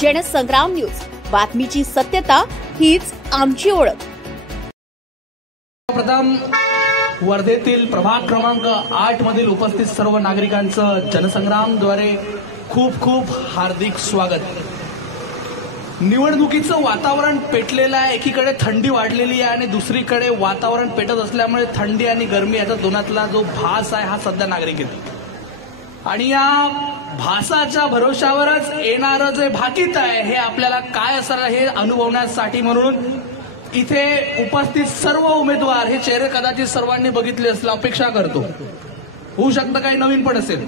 Jansangram news, बातमीची सत्यता हीच आमची ओळख। प्रथम वर्धेतील प्रभाग क्रमांक 8 मधील उपस्थित सर्व नागरिकांचं जनसंग्रामद्वारे खूप खूप हार्दिक स्वागत। निवडणुकीचं वातावरण पेटलेलं आहे। एकीकडे थंडी वाढलेली आहे आणि दुसरीकडे वातावरण पेटत असल्यामुळे थंडी आणि गरमी याचा दोनातला जो भास आहे हा सध्या नागरिक येतो आणि या भासाच्या भरोशावरच येणारं जे भाकीत आहे हे आपल्याला काय असणार हे अनुभवण्यासाठी म्हणून इथे उपस्थित सर्व उमेदवार हे चेहरे कदाचित सर्वांनी बघितले असले अपेक्षा करतो। होऊ शकतं काही नवीन पण असेल,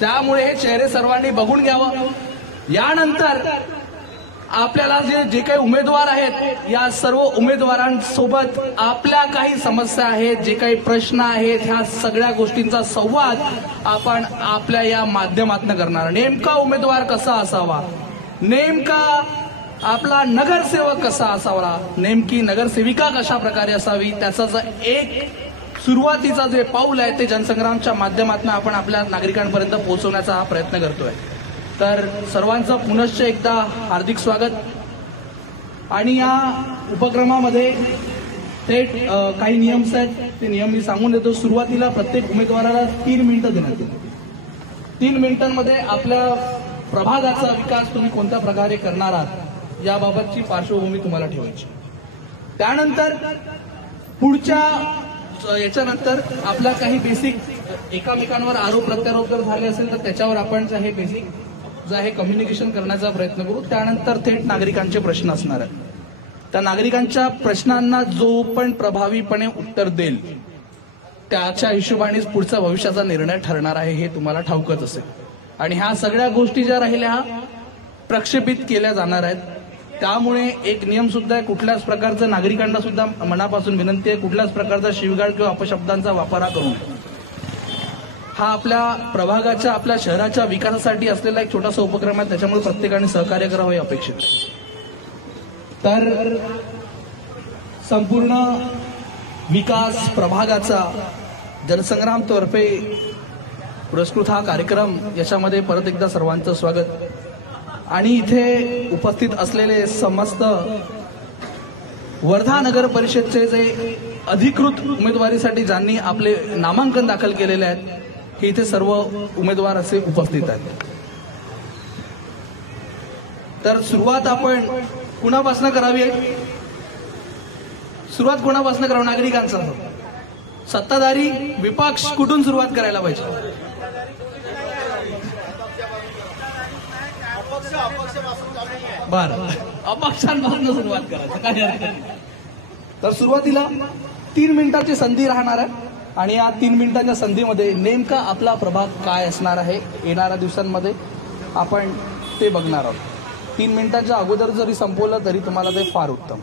त्यामुळे हे चेहरे सर्वांनी बघून घ्यावं। यानंतर आपल्याला जे काही उमेदवार आहेत या सर्व उमेदवारांसोबत आपल्या काही समस्या आहेत, जे काही प्रश्न आहेत, ह्या सगळ्या गोष्टींचा संवाद आपण आपल्या या माध्यमातून करणार। नेमका उमेदवार कसा असावा, नेमका आपला नगरसेवक कसा असावा, नेमकी नगरसेविका कशा प्रकारे असावी, त्याचा एक सुरुवातीचा जे पाऊल आहे ते जनसंग्रामच्या माध्यमातून आपण आपल्या नागरिकांपर्यंत पोहोचवण्याचा हा प्रयत्न करतोय। तर सर्वांचं पुनश्च एकदा हार्दिक स्वागत। आणि या उपक्रमामध्ये थेट काही नियम आहेत, ते नियम मी सांगून देतो। सुरुवातीला प्रत्येक उमेदवाराला 3 मिनिटं देण्यात येतील। 3 मिनिटांमध्ये आपल्या प्रभागाचा विकास तुम्ही कोणत्या प्रकारे करणार आहात याबाबतची पार्श्वभूमी तुम्हाला ठेवायची। त्यानंतर पुढच्या याच्यानंतर आपला काही बेसिक एकामेकांवर आरोप प्रत्यारोप जर झाले असेल तर त्याच्यावर आपण हे बेसिक जे आहे कम्युनिकेशन करण्याचा प्रयत्न करू। त्यानंतर थेट नागरिकांचे प्रश्न असणार आहेत। त्या नागरिकांच्या प्रश्नांना जो पण प्रभावीपणे उत्तर देईल त्याच्या हिशोबानेच पुढचा भविष्याचा निर्णय ठरणार आहे हे तुम्हाला ठाऊकच असेल। आणि ह्या सगळ्या गोष्टी ज्या राहिल्या प्रक्षेपित केल्या जाणार आहेत। त्यामुळे एक नियम सुद्धा आहे, कुठल्याच प्रकारचं नागरिकांना सुद्धा मनापासून विनंती आहे, कुठल्याच प्रकारचा शिवीगाळ किंवा अपशब्दांचा वापर करू नये। हा आपल्या प्रभागाच्या आपल्या शहराच्या विकासासाठी असलेला एक छोटासा उपक्रम आहे, त्याच्यामुळे प्रत्येकाने सहकार्य करावं हे अपेक्षित आहे। तर संपूर्ण विकास प्रभागाचा जनसंग्राम तर्फे पुरस्कृत हा कार्यक्रम, याच्यामध्ये परत एकदा सर्वांचं स्वागत। आणि इथे उपस्थित असलेले समस्त वर्धा नगर परिषदचे जे अधिकृत उमेदवारीसाठी ज्यांनी आपले नामांकन दाखल केलेले आहेत हे इथे सर्व उमेदवार असे उपस्थित आहेत। तर सुरुवात आपण कुणापासून करावी आहे? सुरुवात कुणापासून करावी? नागरिकांचा। सत्ताधारी विपक्ष कुठून सुरुवात करायला पाहिजे? बरं, अपक्षांपासून सुरुवात करायचं काय हरकत नाही। तर सुरुवातीला 3 मिनिटाची संधी राहणार आहे आणि या 3 मिनिटांच्या संधीमध्ये नेमका आपला प्रभाग काय असणार आहे येणाऱ्या दिवसांमध्ये आपण ते बघणार आहोत। 3 मिनिटाच्या अगोदर जरी संपवलं तरी तुम्हाला ते फार उत्तम।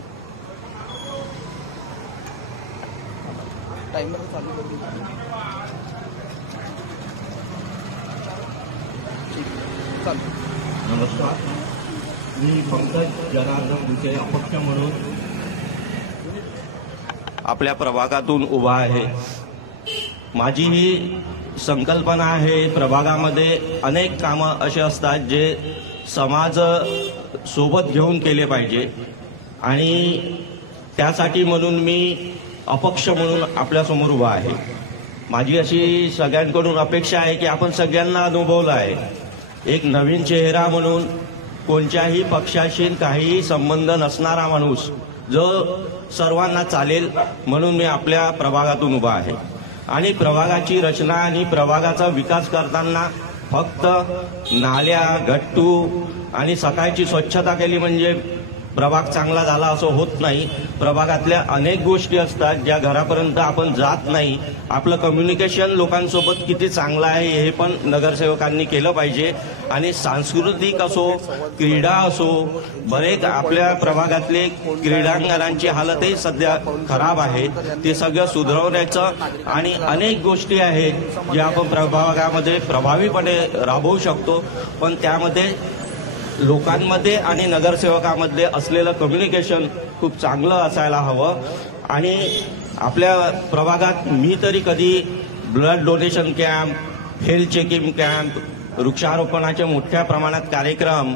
टाइमर चालू करू। नमस्कार, मी पंकज जनार्दन भुसे अपक्ष म्हणून आपल्या प्रभागातून उभा आहे। माझी ही संकल्पना आहे, प्रभागामध्ये अनेक कामं असे असतात जे समाज सोबत घेऊन केले पाहिजे आणि त्यासाठी म्हणून मी अपक्ष म्हणून आपल्यासमोर उभा आहे। माझी अशी सगळ्यांकडून अपेक्षा आहे की आपण सगळ्यांना अनुभवलं आहे, एक नवीन चेहरा म्हणून कोणत्याही पक्षाशी काहीही संबंध नसणारा माणूस जो सर्वांना चालेल म्हणून मी आपल्या प्रभागातून उभा आहे। आणि प्रभागाची रचना आणि प्रभागाचा विकास करताना फक्त नाल्या, गट्टू आणि सकाळची स्वच्छता केली म्हणजे प्रभाग चांगला झाला असं होत नाही। प्रभागातल्या अनेक गोष्टी असतात ज्या घरापर्यंत आपण जात नाही। आपलं कम्युनिकेशन लोकांसोबत किती चांगलं आहे हे पण नगरसेवकांनी केलं पाहिजे। आणि सांस्कृतिक असो, क्रीडा असो, बरेच आपल्या प्रभागातले क्रीडांगणांची हालतही सध्या खराब आहे, ते सगळं सुधारवण्याचं आणि अनेक गोष्टी आहेत ज्या आपण प्रभागामध्ये प्रभावीपणे राबवू शकतो। पण त्यामध्ये लोकांमध्ये आणि नगरसेवकांमध्ये असलेलं कम्युनिकेशन खूप चांगलं असायला हवं। आणि आपल्या प्रभागात मी तरी कधी blood donation camp, health checking camp, वृक्षारोपणाचे मोठ्या प्रमाणात कार्यक्रम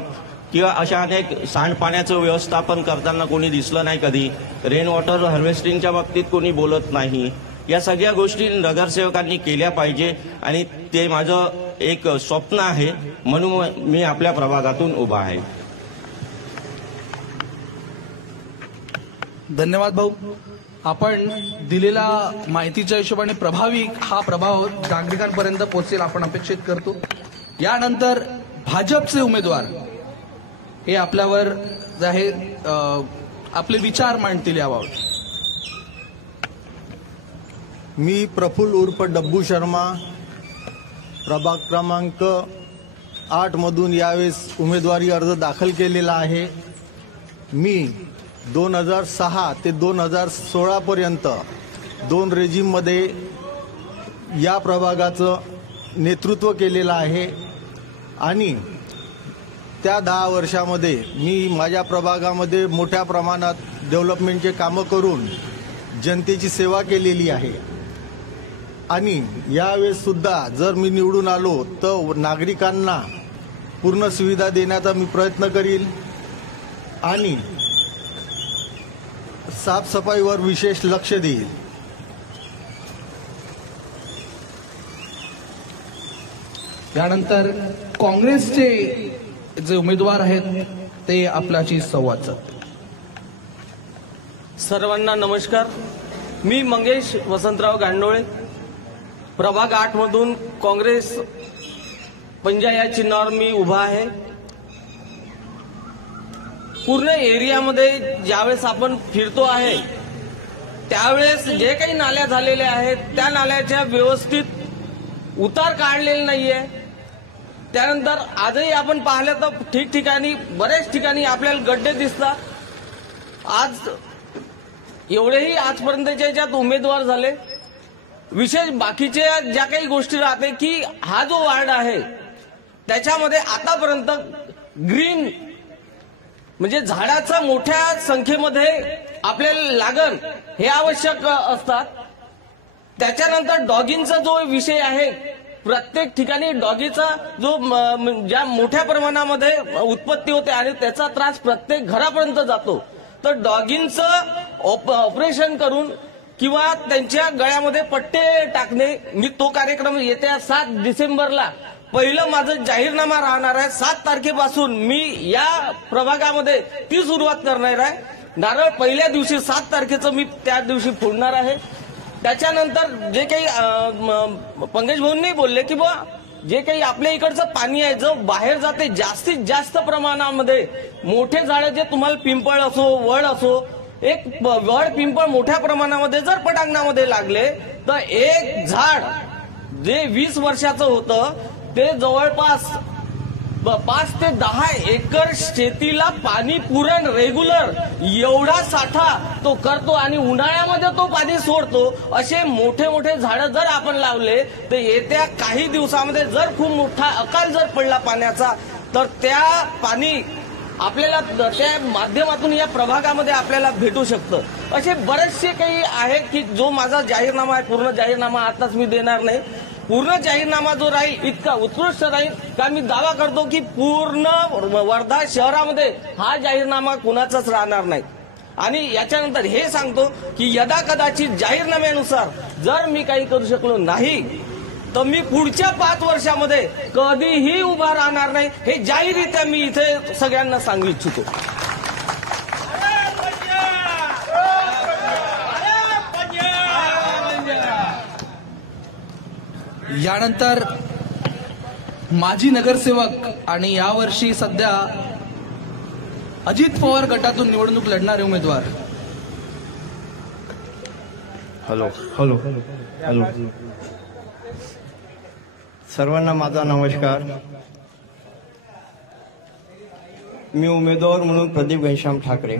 किंवा अशा अनेक सांडपाण्याचं व्यवस्थापन करताना कोणी दिसलं नाही कधी. रेन वॉटर हार्वेस्टिंगच्या बाबतीत कोणी बोलत नाही. या सगळ्या गोष्टी नगरसेवकांनी केल्या पाहिजे आणि ते माझं एक स्वप्न आहे, म्हणून मी आपल्या प्रभागातून उभा आहे. धन्यवाद भाऊ. आपण दिलेल्या माहितीच्या हिशोबाने प्रभावी हा प्रभाव नागरिकांपर्यंत पोहोचेल आपण अपेक्षित करतो. यानंतर भाजपचे उमेदवार हे आपल्यावर जे आहे आपले विचार मांडतील याबाबत. मी प्रफुल्ल उर्फ डब्बू शर्मा, प्रभाग क्रमांक 8 मधून यावेळेस उमेदवारी अर्ज दाखल केलेला आहे. मी 2006 ते 2016 पर्यंत 2 रेजिममध्ये या प्रभागाचं नेतृत्व केलेलं आहे आणि त्या 10 वर्षामध्ये मी माझ्या प्रभागामध्ये मोठ्या प्रमाणात डेव्हलपमेंटचे कामं करून जनतेची सेवा केलेली आहे. आणि यावेळेस सुद्धा जर मी निवडून आलो तर नागरिकांना पूर्ण सुविधा देण्याचा मी प्रयत्न करील आणि साफसफाईवर विशेष लक्ष देईल. यानंतर काँग्रेसचे जे उमेदवार आहेत ते आपल्याशी संवाद साधतील. सर्वांना नमस्कार. मी मंगेश वसंतराव गांडोळे, प्रभाग 8 मधून काँग्रेस पंजा या चिन्हावर मी उभा आहे. पूर्ण एरियामध्ये ज्यावेळेस आपण फिरतो आहे त्यावेळेस जे काही नाल्या झालेल्या आहेत त्या नाल्याच्या व्यवस्थित उतार काढलेले नाहीये. त्यानंतर आजही आपण पाहिलं तर ठिकठिकाणी बऱ्याच ठिकाणी आपल्याला गड्डे दिसतात. आज एवढेही आजपर्यंतच्या याच्यात उमेदवार झाले. विशेष बाकीच्या ज्या काही गोष्टी राहते की हा जो वार्ड आहे त्याच्यामध्ये आतापर्यंत ग्रीन म्हणजे झाडाचा मोठ्या संख्येमध्ये आपल्याला लागण हे आवश्यक असतात. त्याच्यानंतर डॉगींचा जो विषय आहे, प्रत्येक ठिकाणी डॉगीचा जो ज्या मोठ्या प्रमाणामध्ये उत्पत्ती होते आणि त्याचा त्रास प्रत्येक घरापर्यंत जातो, तर डॉगींचं ऑपरेशन करून किंवा त्यांच्या गळ्यामध्ये पट्टे टाकणे, मी तो कार्यक्रम येत्या 7 डिसेंबरला पहिलं माझं जाहीरनामा राहणार आहे. 7 तारखेपासून मी या प्रभागामध्ये ती सुरुवात करणार आहे. नारळ पहिल्या दिवशी 7 तारखेचं मी त्या दिवशी फोडणार आहे. त्याच्यानंतर जे काही पंकज भाऊंनी बोलले की बा जे काही आपल्या इकडचं पाणी आहे जो बाहेर जाते जास्तीत जास्त प्रमाणामध्ये, मोठे झाडं जे तुम्हाला पिंपळ असो वड असो, एक वड पिंपळ मोठ्या प्रमाणामध्ये जर पटांगणामध्ये लागले तर एक झाड जे 20 वर्षाचं होतं ते जवळपास 5 ते 10 एकर शेतीला पाणी पुरण रेग्युलर एवढा साठा तो करतो आणि उन्हाळ्यामध्ये तो पाणी सोडतो. असे मोठे मोठे झाडं जर आपण लावले तर येत्या काही दिवसामध्ये जर खूप मोठा अकाल जर पडला पाण्याचा तर त्या पाणी आपल्याला त्या माध्यमातून या प्रभागामध्ये आपल्याला भेटू शकतं. असे बरेचसे काही आहे की जो माझा जाहीरनामा आहे, पूर्ण जाहीरनामा आताच मी देणार नाही. पूर्ण जाहीरनामा जो राहील इतका उत्कृष्ट राहील का मी दावा करतो की पूर्ण वर्धा शहरामध्ये हा जाहीरनामा कुणाचाच राहणार नाही. आणि याच्यानंतर हे सांगतो की यदा कदाचित जाहीरनाम्यानुसार जर मी काही करू शकलो नाही तर मी पुढच्या 5 वर्षामध्ये कधीही उभा राहणार नाही, हे जाहीररित्या मी इथे सगळ्यांना सांगू इच्छितो. यानंतर माजी नगरसेवक आणि यावर्षी सध्या अजित पवार गटातून निवडणूक लढणारे उमेदवार. हॅलो हॅलो हॅलो सर्वांना माझा नमस्कार. मी उमेदवार म्हणून प्रदीप घनश्याम ठाकरे,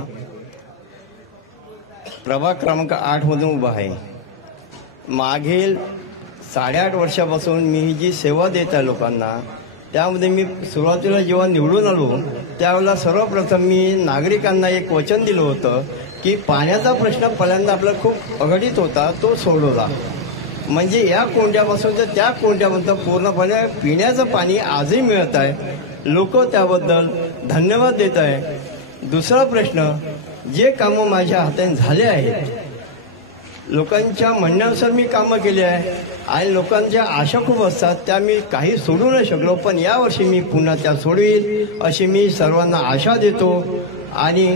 प्रभाग क्रमांक 8 मधून उभा आहे. मागील 8.5 वर्षापासून मी ही जी सेवा देत आहे लोकांना, त्यामध्ये मी सुरुवातीला जेव्हा निवडून आलो त्यावेळेला सर्वप्रथम मी नागरिकांना एक वचन दिलं होतं की पाण्याचा प्रश्न पहिल्यांदा आपला खूप अघटित होता, तो सोडवला. म्हणजे या कोंड्यापासून तर त्या कोंड्यापर्यंत पूर्णपणे पिण्याचं पाणी आजही मिळत आहे. लोक त्याबद्दल धन्यवाद देत आहे. दुसरा प्रश्न, जे कामं माझ्या हाताने झाले आहेत, लोकांच्या म्हणण्यानुसार मी कामं केली आहे आणि लोकांच्या आशा खूप असतात, त्या मी काही सोडू नाही शकलो, पण यावर्षी मी पुन्हा त्या सोडवील अशी मी सर्वांना आशा देतो. आणि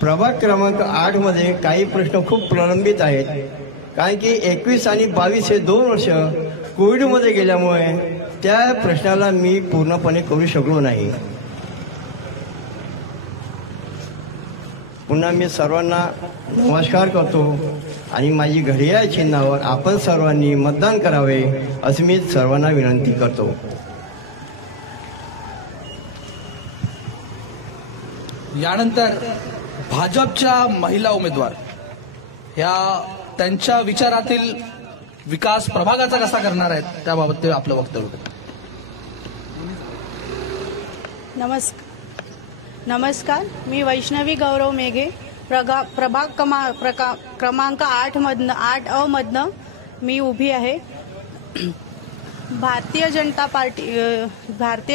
प्रभाग क्रमांक 8 मध्ये काही प्रश्न खूप प्रलंबित आहेत, कारण की 21 आणि 22 हे 2 वर्ष कोविडमध्ये गेल्यामुळे त्या प्रश्नाला मी पूर्णपणे करू शकलो नाही. पुन्हा मी सर्वांना नमस्कार करतो आणि माझी घड्याळ चिन्हावर आपण सर्वांनी मतदान करावे अशी मी सर्वांना विनंती करतो. यानंतर भाजपच्या महिला उमेदवार या त्यांच्या विचारातील विकास प्रभागाचा कसा करणार आहेत त्याबाबत ते आपलं वक्तव्य करतात. नमस्कार, मी वैष्णवी गौरव मेघे, प्रभाग क्रमांक 8 मधनं मी उभी आहे. भारतीय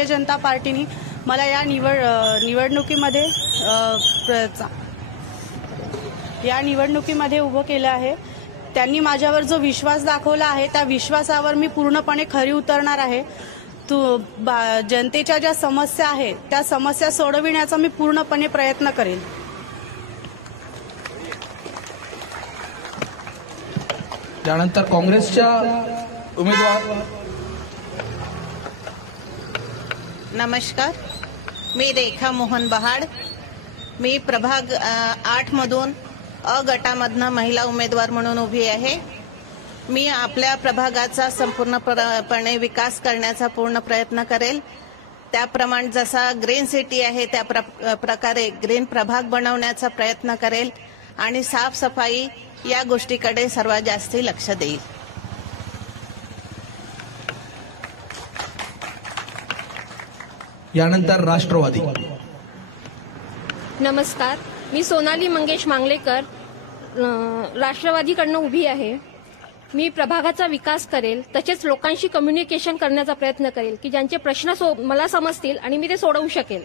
जनता पार्टीने मला या निवडणुकीमध्ये उभं केलं आहे. त्यांनी माझ्यावर जो विश्वास दाखवला आहे त्या विश्वासावर मी पूर्णपणे खरी उतरणार आहे. जनतेच्या ज्या समस्या आहेत त्या समस्या सोडविण्याचा मी पूर्णपणे प्रयत्न करेन. त्यानंतर काँग्रेसच्या उमेदवार. नमस्कार, मी रेखा मोहन बहाड. मी प्रभाग 8 मधून अ गटामधनं महिला उमेदवार म्हणून उभी आहे. मी आपल्या प्रभागाचा संपूर्णपणे विकास करण्याचा पूर्ण प्रयत्न करेल. त्याप्रमाणे जसा ग्रीन सिटी आहे त्या प्रकारे ग्रीन प्रभाग बनवण्याचा प्रयत्न करेल आणि साफसफाई या गोष्टीकडे सर्वात जास्ती लक्ष देईल. यानंतर राष्ट्रवादी. नमस्कार, मी सोनाली मंगेश मांगलेकर राष्ट्रवादीकडनं उभी आहे. मी प्रभागाचा विकास करेल, तसेच लोकांशी कम्युनिकेशन करण्याचा प्रयत्न करेल की ज्यांचे प्रश्न मला समजतील आणि मी ते सोडवू शकेल.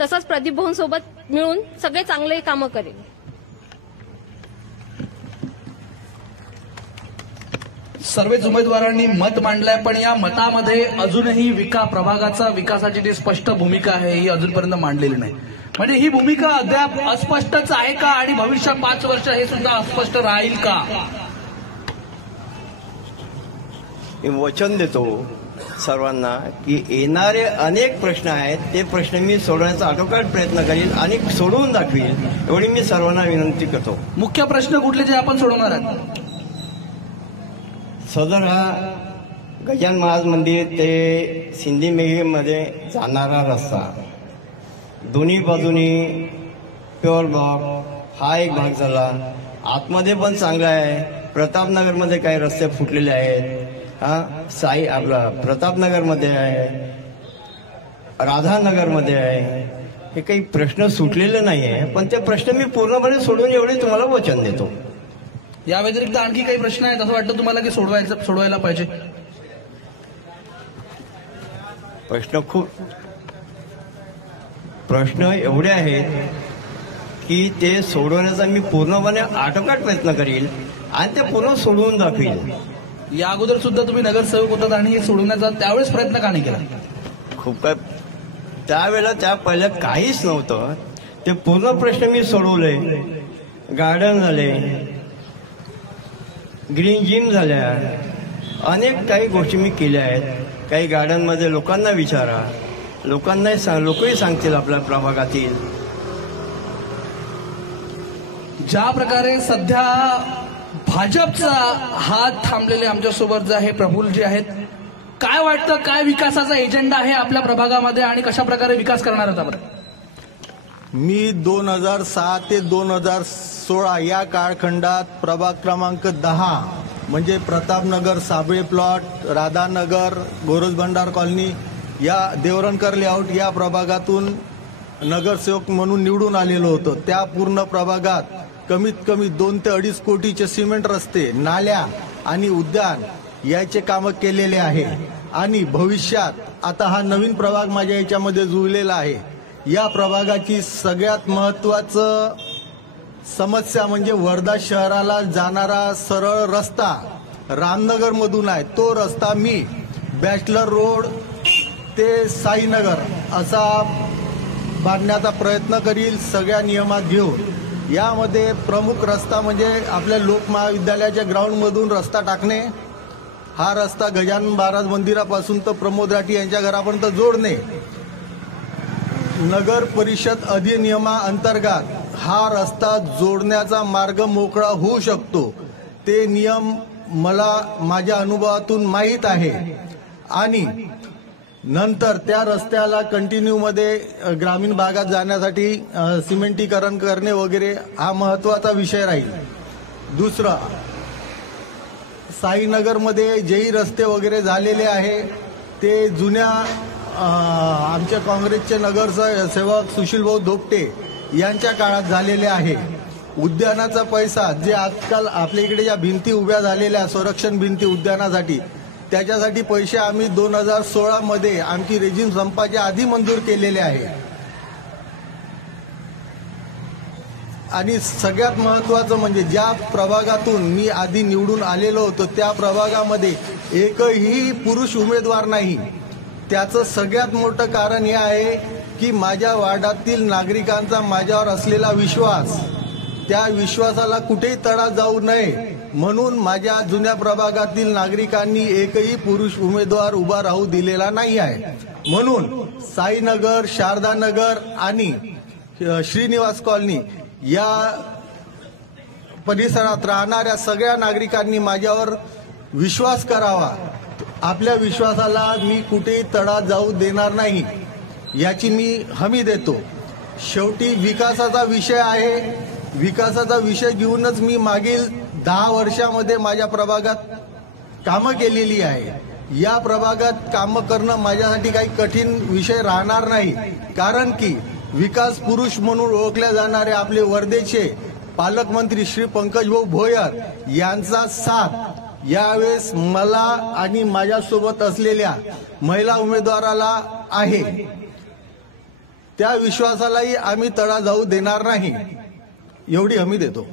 तसंच प्रदीप भाऊं सोबत मिळून सगळे चांगले कामं करेल. सर्वच उमेदवारांनी मत मांडलंय, पण या मतामध्ये अजूनही प्रभागाचा विकासाची जी स्पष्ट भूमिका आहे ही अजूनपर्यंत मांडलेली नाही. म्हणजे ही भूमिका अद्याप अस्पष्टच आहे का आणि भविष्यात 5 वर्ष हे सुद्धा अस्पष्ट राहील का? मी वचन देतो सर्वांना की येणारे अनेक प्रश्न आहेत ते प्रश्न मी सोडवण्याचा आटोकाट प्रयत्न करील आणि सोडवून दाखवील एवढी मी सर्वांना विनंती करतो. मुख्य प्रश्न कुठले जे आपण सोडवणार आहात? सदर हा गजानन महाराज मंदिर ते सिंधी मेघेमध्ये जाणारा रस्ता, दोन्ही बाजूनी प्युअर ब्लॉक हा एक भाग झाला. आतमध्ये पण चांगला आहे. प्रतापनगरमध्ये काही रस्ते फुटलेले आहेत. प्रतापनगरमध्ये आहे, राधानगरमध्ये आहे. हे काही प्रश्न सुटलेले नाही आहे, पण ते प्रश्न मी पूर्णपणे सोडून एवढे तुम्हाला वचन देतो. या व्यतिरिक्त आणखी काही प्रश्न आहेत असं वाटतं तुम्हाला की सोडवायला पाहिजे? प्रश्न एवढे आहेत की ते सोडवण्याचा मी पूर्णपणे आटोकाट प्रयत्न करील आणि ते पूर्ण सोडवून दाखवील. या अगोदर सुद्धा तुम्ही नगरसेवक होतात आणि हे सोडवण्याचा त्यावेळेस प्रयत्न का नाही केला? खूप काय त्यावेळेला त्या पहिल्या काहीच नव्हतं. ते पूर्ण प्रश्न मी सोडवले. गार्डन झाले, ग्रीन जिम झाल्या, अनेक काही गोष्टी मी केल्या आहेत. काही गार्डनमध्ये लोकांना विचारा, लोकही सांगतील आपल्या प्रभागातील. ज्या प्रकारे सध्या भाजपचा हात थांबलेले आमच्यासोबत जे आहे प्रफुल्लजी आहेत, काय वाटतं काय विकासाचा एजेंडा आहे आपल्या प्रभागामध्ये आणि कशा प्रकारे विकास करणार आहेत आपण? मी 2006 ते 2016 या काळखंडात प्रभाग क्रमांक 10 म्हणजे प्रतापनगर, साबळे प्लॉट, राधानगर, गोरज भंडार कॉलनी या देवरणकर लेआउट या प्रभागातून नगरसेवक म्हणून निवडून आलेलो होतो. त्या पूर्ण प्रभागात कमीत कमी 2 ते 2.5 कोटीचे सिमेंट रस्ते, नाल्या आणि उद्यान याचे कामं केलेले आहे. आणि भविष्यात आता हा नवीन प्रभाग माझ्या याच्यामध्ये जुळलेला आहे. या प्रभागाची सगळ्यात महत्वाचं समस्या म्हणजे वर्धा शहराला जाणारा सरळ रस्ता रामनगर मधून आहे. तो रस्ता मी बॅचलर रोड ते साईनगर असा बांधण्याचा प्रयत्न करील, सगळ्या नियमात घेऊन. यामध्ये प्रमुख रस्ता म्हणजे आपल्या लोक महाविद्यालयाच्या ग्राउंडमधून रस्ता टाकणे, हा रस्ता गजानन महाराज मंदिरापासून तर प्रमोद राठी यांच्या घरापर्यंत जोडणे, नगर परिषद अधिनियमाअंतर्गत हा रस्ता जोडण्याचा मार्ग मोकळा होऊ शकतो. ते नियम मला माझ्या अनुभवातून माहीत आहे. आणि नंतर त्या रस्त्याला कंटिन्यू मध्ये ग्रामीण भागात जाण्यासाठी सिमेंटीकरण करणे वगैरे हा महत्वाचा विषय राहील. दुसरा, साईनगरमध्ये जेही रस्ते वगैरे झालेले आहे ते जुन्या आमच्या काँग्रेसचे नगरसेवक सुशीलभाऊ धोपटे यांच्या काळात झालेले आहे. उद्यानाचा पैसा जे आजकाल आपल्या इकडे ज्या भिंती उभ्या झालेल्या संरक्षण भिंती उद्यानासाठी, त्याच्यासाठी पैसे आम्ही 2016 मध्ये आमची रेजिम संपाच्या आधी मंजूर केलेले आहे. आणि सगळ्यात महत्वाचं म्हणजे ज्या प्रभागातून मी आधी निवडून आलेलो होतो त्या प्रभागामध्ये एकही पुरुष उमेदवार नाही. त्याचं सगळ्यात मोठं कारण हे आहे की माझ्या वार्डातील नागरिकांचा माझ्यावर असलेला विश्वास, त्या विश्वासाला कुठेही तडा जाऊ नये म्हणून माझ्या जुन्या प्रभागातील नागरिकांनी एकही पुरुष उमेदवार उभा राहू दिलेला नाही आहे. म्हणून साईनगर, शारदानगर आणि श्रीनिवास कॉलनी या परिसरात राहणाऱ्या सगळ्या नागरिकांनी माझ्यावर विश्वास करावा. आपल्या विश्वासाला मी कुठेही तडा जाऊ देणार नाही याची मी हमी देतो. शेवटी विकासाचा विषय आहे. विकासाचा विषय घेऊनच मी मागील 10 वर्षामध्ये माझ्या प्रभागात कामं केलेली आहे. या प्रभागात कामं करणं माझ्यासाठी काही कठीण विषय राहणार नाही. कारण की विकास पुरुष म्हणून ओळखल्या जाणारे आपले वर्धेचे पालकमंत्री श्री पंकजभाऊ भोयर यांचा साथ यावेळेस मला आणि माझ्यासोबत असलेल्या महिला उमेदवाराला आहे. त्या विश्वासालाही आम्ही तडा जाऊ देणार नाही एवढी हमी देतो.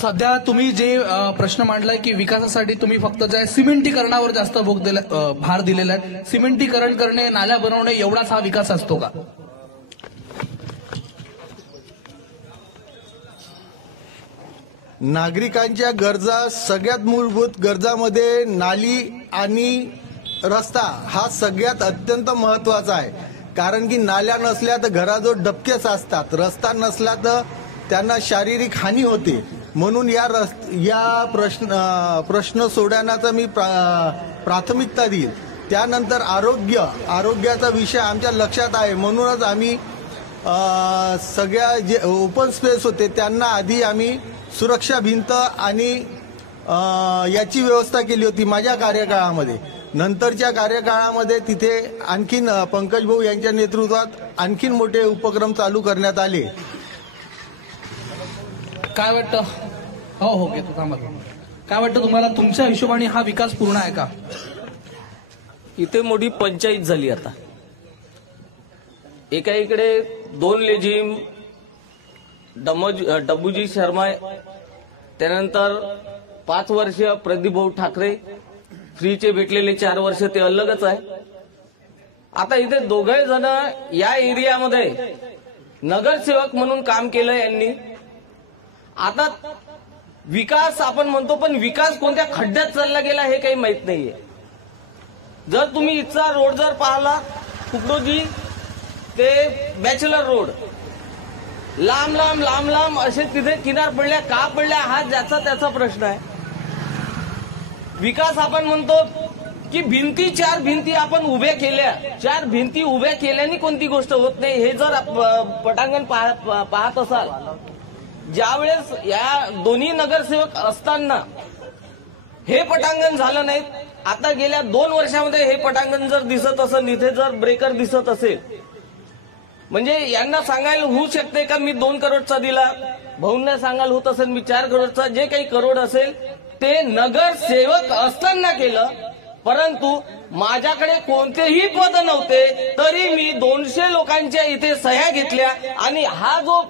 सध्या तुम्ही जे प्रश्न मांडलाय की विकासासाठी तुम्ही फक्त जे सिमेंटीकरणावर जास्त भार दिलेला आहे, सिमेंटीकरण करणे, नाल्या बनवणे एवढाच हा विकास असतो का? नागरिकांच्या गरजा, सगळ्यात मूलभूत गरजामध्ये नाली आणि रस्ता हा सगळ्यात अत्यंत महत्वाचा आहे. कारण की नाल्या नसल्या तर घराजवळ डबकेच असतात, रस्ता नसला तर त्यांना शारीरिक हानी होते. म्हणून या प्रश्न सोडवण्याचा मी प्राथमिकता देईल. त्यानंतर आरोग्याचा विषय आमच्या लक्षात आहे. म्हणूनच आम्ही सगळ्या जे ओपन स्पेस होते त्यांना आधी आम्ही सुरक्षा भिंत आणि याची व्यवस्था केली होती माझ्या कार्यकाळामध्ये. नंतरच्या कार्यकाळामध्ये तिथे आणखीन पंकज भाऊ यांच्या नेतृत्वात आणखीन मोठे उपक्रम चालू करण्यात आले. काय वाटतं? हो घेतो थांबा. काय वाटतं तुम्हाला, तुमच्या हिशोबाने हा विकास पूर्ण आहे का? इथे मोठी पंचायत झाली. आता एका इकडे 2 लेझिम, डब्बूजी शर्मा, त्यानंतर 5 वर्ष प्रदीप भाऊ ठाकरे, फ्रीचे भेटलेले 4 वर्ष ते अलगच आहे. आता इथे दोघे जण या एरियामध्ये नगरसेवक म्हणून काम केलं यांनी. आता विकास आपण म्हणतो, पण विकास कोणत्या खड्ड्यात चालला गेला हे काही माहित नाहीये. जर तुम्ही इथचा रोड जर पाहिला, कुकडोजी ते बॅचलर रोड, लांब लांब लांब लांब असे तिथे किनार पडल्या, का पडल्या हा ज्याचा त्याचा प्रश्न आहे. विकास आपण म्हणतो की 4 भिंती आपण उभ्या केल्या, 4 भिंती उभ्या केल्याने कोणती गोष्ट होत नाही. हे जर पटांगण पाहत असाल, ज्यावेळेस या दोन्ही नगरसेवक असताना हे पटांगण झालं नाही. आता गेल्या 2 वर्षामध्ये हे पटांगण जर दिसत असेल, इथे जर ब्रेकर दिसत असेल, म्हणजे यांना सांगायला होऊ शकते का मी 2 करोडचा दिला, भाऊंना सांगायला होत असेल मी 4 करोडचा. जे काही करोड असेल ते नगरसेवक असताना केलं. परंतु माझ्याकडे कोणतेही पद नव्हते तरी मी 200 लोकांच्या इथे सह्या घेतल्या आणि हा जो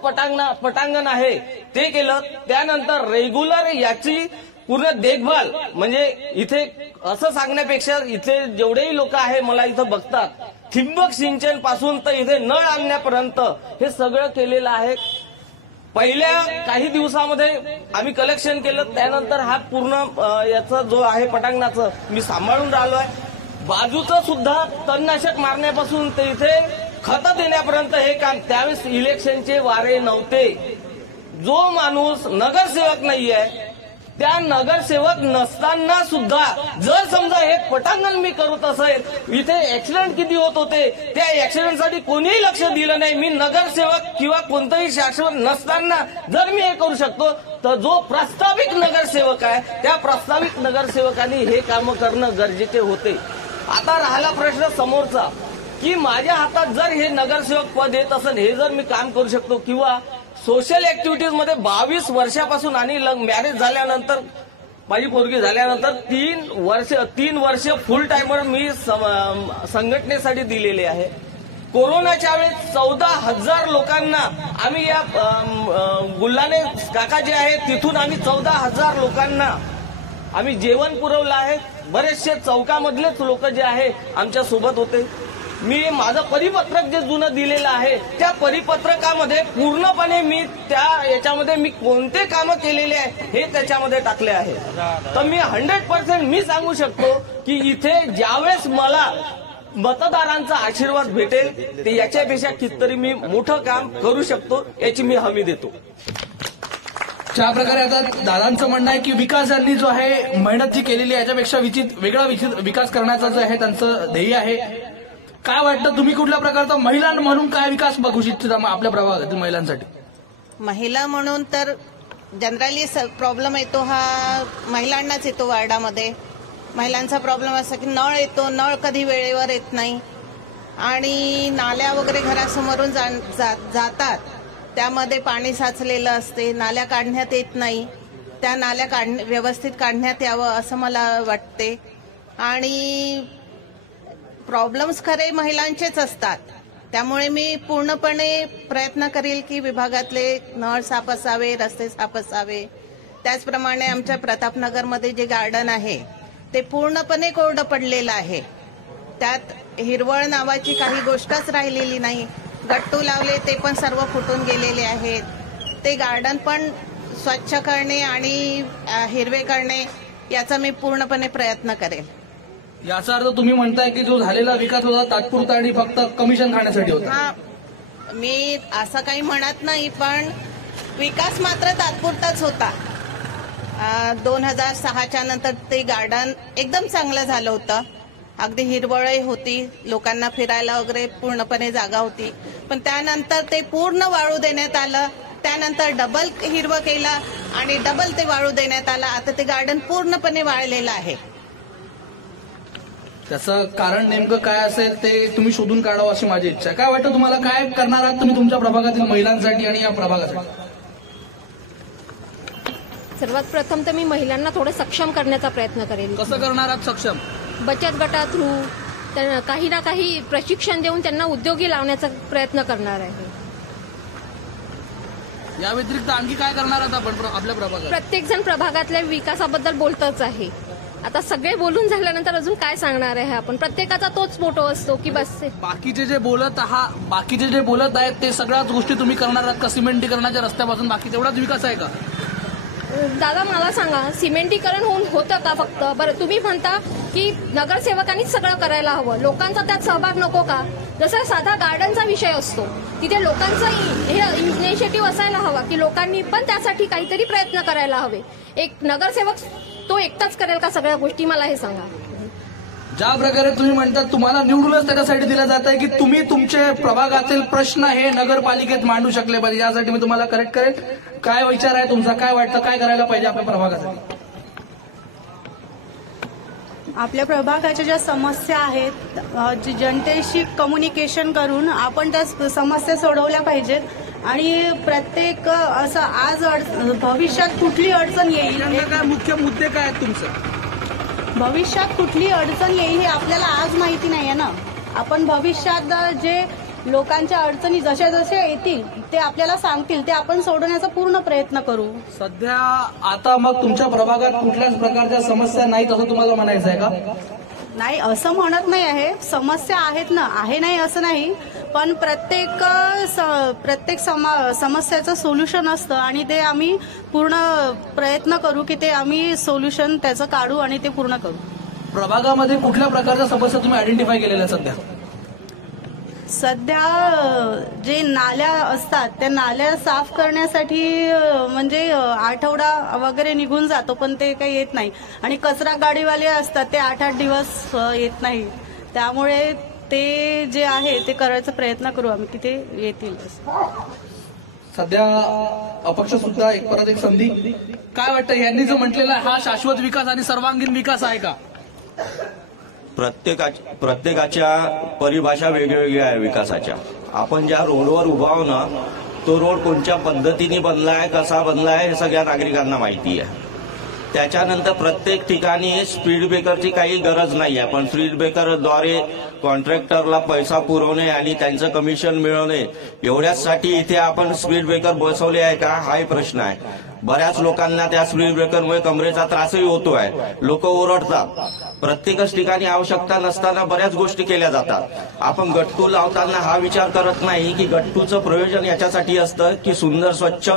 पटांगण आहे ते केलं. त्यानंतर रेग्युलर याची पूर्ण देखभाल, म्हणजे इथे असं सांगण्यापेक्षा इथे जेवढेही लोक आहे मला इथं बघतात, ठिबक सिंचन पासून तर इथे नळ आणण्यापर्यंत हे सगळं केलेलं आहे. पहिल्या काही दिवसामध्ये आम्ही कलेक्शन केलं, त्यानंतर हा पूर्ण याचा जो आहे पटांगणाचं मी सांभाळून राहिलोय. बाजूचं सुद्धा तणनाशक मारण्यापासून ते इथे खतं देण्यापर्यंत हे काम. त्यावेळेस इलेक्शनचे वारे नव्हते. जो माणूस नगरसेवक नाहीये, त्या नगरसेवक नसताना सुद्धा जर समजा हे पटांगण मी करत असेल, इथे ऍक्सिडेंट किती होत होते, त्या ऍक्सिडेंटसाठी कोणीही लक्ष दिलं नाही. मी नगरसेवक किंवा कोणतंही शासन नसताना जर मी हे करू शकतो, तर जो प्रस्तावित नगरसेवक आहे त्या प्रस्तावित नगरसेवकांनी हे काम करणं गरजेचे होते. आता राहिला प्रश्न समोरचा की माझ्या हातात जर हे नगरसेवक पद येत असेल, हे जर मी काम करू शकतो किंवा सोशल ऍक्टिव्हिटीज मध्ये 22 वर्षापासून आणि मॅरेज झाल्यानंतर, माझी पोरगी झाल्यानंतर 3 वर्ष फुल टाइमर मी संघटनेसाठी दिलेले आहे. कोरोनाच्या वेळेस 14,000 लोकांना आम्ही या गुल्हाने काका जे आहेत तिथून आम्ही 14,000 लोकांना आम्ही जेवण पुरवलं आहे. बरेचसे चौकामधलेच लोक जे आहे आमच्या सोबत होते. मी माझं परिपत्रक जे जुनं दिलेलं आहे त्या परिपत्रकामध्ये पूर्णपणे मी त्या याच्यामध्ये मी कोणते कामं केलेले आहे हे त्याच्यामध्ये टाकले आहे. तर मी 100% मी सांगू शकतो की इथे ज्यावेळेस मला मतदारांचा आशीर्वाद भेटेल ते याच्यापेक्षा कितीतरी मी मोठं काम करू शकतो याची मी हमी देतो. ज्या प्रकारे आता दादांचं म्हणणं आहे की विकास यांनी जो आहे मेहनत जी केलेली आहे याच्यापेक्षा वेगळा विकास करण्याचं जे आहे त्यांचं ध्येय आहे. काय वाटतं, तुम्ही कुठल्या प्रकारचा महिला म्हणून काय विकास बघू इच्छिता आपल्या प्रभागातील महिलांसाठी? महिला म्हणून तर जनरली प्रॉब्लेम येतो हा महिलांनाच येतो. वार्डामध्ये महिलांचा प्रॉब्लेम असा की नळ येतो, नळ कधी वेळेवर येत नाही आणि नाल्या वगैरे घरासमोरून जातात, त्यामध्ये पाणी साचलेलं असते, नाल्या काढण्यात येत नाही. त्या नाल्या व्यवस्थित काढण्यात यावं असं मला वाटते. आणि प्रॉब्लेम्स खरे महिलांचेच असतात, त्यामुळे मी पूर्णपणे प्रयत्न करेल की विभागातले नळ साफ असावे, रस्ते साफ असावे. त्याचप्रमाणे आमच्या प्रतापनगरमध्ये जे गार्डन आहे ते पूर्णपणे कोरडं पडलेलं आहे, त्यात हिरवळ नावाची काही गोष्टच राहिलेली नाही. गट्टू लावले ते पण सर्व फुटून गेलेले आहेत. ते गार्डन पण स्वच्छ करणे आणि हिरवे करणे याचा मी पूर्णपणे प्रयत्न करेल. याचा अर्थ तुम्ही म्हणताय की जो झालेला विकास होता तात्पुरता आणि फक्त कमिशन खाण्यासाठी होता? हा, मी असं काही म्हणत नाही, पण विकास मात्र तात्पुरताच होता. 2006च्या नंतर ते गार्डन एकदम चांगलं झालं होतं. अगदी हिरवळही होती, लोकांना फिरायला वगैरे पूर्णपणे जागा होती. पण त्यानंतर ते पूर्ण वाळू देण्यात आलं, त्यानंतर डबल हिरवं केलं आणि डबल ते वाळू देण्यात आलं. आता ते गार्डन पूर्णपणे वाळलेलं आहे. त्याचं कारण नेमकं काय असेल ते तुम्ही शोधून काढावं अशी माझी इच्छा. काय वाटतं तुम्हाला, काय करणार आहात तुम्ही तुमच्या प्रभागातील महिलांसाठी आणि या प्रभागासाठी? सर्वात प्रथम तर मी महिलांना थोडं सक्षम करण्याचा प्रयत्न करेन. कसं करणार आहात सक्षम? बचत गटा थ्रू त्यांना काही ना काही प्रशिक्षण देऊन त्यांना उद्योगी लावण्याचा प्रयत्न करणार आहे. या व्यतिरिक्त आणखी काय करणार आहात आपण आपल्या प्रभागात? प्रत्येक जण प्रभागातल्या विकासाबद्दल बोलतच आहे. आता सगळे बोलून झाल्यानंतर अजून काय सांगणार आहे आपण? प्रत्येकाचा तोच मोटो असतो की बस बाकीचे जे बोलत आहेत ते सगळ्याच गोष्टी तुम्ही करणार आहात का? सिमेंटीकरणाच्या रस्त्यापासून बाकी तेवढाच विकास आहे का? दादा मला सांगा, सिमेंटीकरण होतं का फक्त? बरं, तुम्ही म्हणता की नगरसेवकांनीच सगळं करायला हवं, लोकांचा त्यात सहभाग नको का? जसा साधा गार्डनचा विषय असतो तिथे लोकांचा हे इनिशिएटिव्ह असायला हवा की लोकांनी पण त्यासाठी काहीतरी प्रयत्न करायला हवे. एक नगरसेवक तो एकटाच करेल का सगळ्या गोष्टी? मला हे सांगा. ज्या प्रकारे तुम्ही म्हणतात तुम्हाला निवडूनच त्याच्यासाठी दिलं जात आहे की तुम्ही तुमचे प्रभागातील प्रश्न हे नगरपालिकेत मांडू शकले पाहिजे, यासाठी मी तुम्हाला करेक्ट करेल. काय विचार आहे तुमचा? काय वाटतं काय करायला पाहिजे आपल्या प्रभागासाठी? आपल्या प्रभागाच्या ज्या समस्या आहेत, जनतेशी कम्युनिकेशन करून आपण त्या समस्या सोडवल्या पाहिजेत आणि प्रत्येक असं आज भविष्यात कुठली अडचण येईल. काय मुख्य मुद्दे काय आहेत तुमचे? भविष्यात कुठली अडचण येईल हे आपल्याला आज माहिती नाहीये ना. आपण भविष्यात जे लोकांच्या अडचणी जशा जशा येतील ते आपल्याला सांगतील ते आपण सोडवण्याचा पूर्ण प्रयत्न करू. सध्या आता मग तुमच्या प्रभागात कुठल्याच प्रकारच्या समस्या नाहीत असं तुम्हाला म्हणायचं आहे का? नाही, असं म्हणत नाही आहे. समस्या आहेत ना, आहे नाही असं नाही, पण प्रत्येक समस्याचं सोल्युशन असतं आणि ते आम्ही पूर्ण प्रयत्न करू की ते आम्ही सोल्युशन त्याचं काढू आणि ते पूर्ण करू. प्रभागामध्ये कुठल्या प्रकारच्या समस्या तुम्ही आयडेंटिफाय केलेल्या सध्या जे नाल्या असतात त्या नाल्या साफ करण्यासाठी म्हणजे आठवडा वगैरे निघून जातो पण ते काही येत नाही. आणि कचरा गाडीवाले असतात ते 8-8 दिवस येत नाही. त्यामुळे ते जे आहे ते करायचा प्रयत्न करू आम्ही की ते येतील. सध्या अपक्ष सुद्धा परत एक संधी. काय वाटतं यांनी जो म्हटलेला हा शाश्वत विकास आणि सर्वांगीण विकास आहे का? प्रत्येकाच्या परिभाषा वेगवेगळ्या आहे विकासाच्या. आपण ज्या रोडवर उभा आहो ना तो रोड कोणत्या पद्धतीने बनलाय, कसा बनलाय हे सगळ्या नागरिकांना माहिती आहे. त्याच्यानंतर प्रत्येक ठिकाणी स्पीड ब्रेकरची काही गरज नाही आहे, पण स्पीड ब्रेकरद्वारे कॉन्ट्रॅक्टरला पैसा पुरवणे आणि त्यांचं कमिशन मिळवणे एवढ्यासाठी इथे आपण स्पीड ब्रेकर बसवले आहे का हाही प्रश्न आहे. बऱ्याच लोकांना त्या स्पीड ब्रेकरमुळे कमरेचा त्रासही होतो आहे. लोक ओरडतात. प्रत्येकच ठिकाणी आवश्यकता नसताना बऱ्याच गोष्टी केल्या जातात. आपण गट्टू लावताना हा विचार करत नाही की गट्टूचं प्रयोजन याच्यासाठी असतं की सुंदर स्वच्छ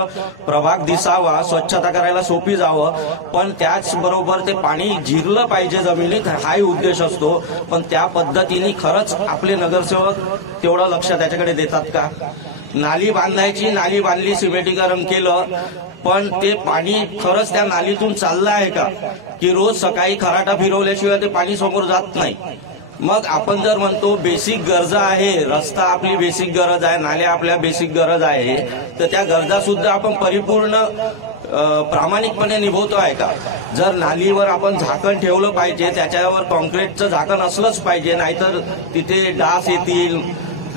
प्रभाग दिसावा, स्वच्छता करायला सोपी जावं, पण त्याचबरोबर ते पाणी जिरलं पाहिजे जमिनीत हाही उद्देश असतो. पण त्या पद्धतीने खरंच आपले नगरसेवक तेवढं लक्ष त्याच्याकडे देतात का? नाली बांधायची, नाली बांधली, सिमेंटीकरण केलं, पण ते पाणी खरंच त्या नालीतून चाललं आहे का? की रोज सकाळी खराटा फिरवल्याशिवाय ते पाणी समोर जात नाही. मग आपण जर म्हणतो बेसिक गरजा आहे, रस्ता आपली बेसिक गरज आहे, नाल्या आपल्या बेसिक गरज आहे, तर त्या गरजा सुद्धा आपण परिपूर्ण प्रामाणिकपणे निभवतो आहे का? जर नालीवर आपण झाकण ठेवलं पाहिजे, त्याच्यावर कॉन्क्रीटचं झाकण असलंच पाहिजे, नाहीतर तिथे डास येतील,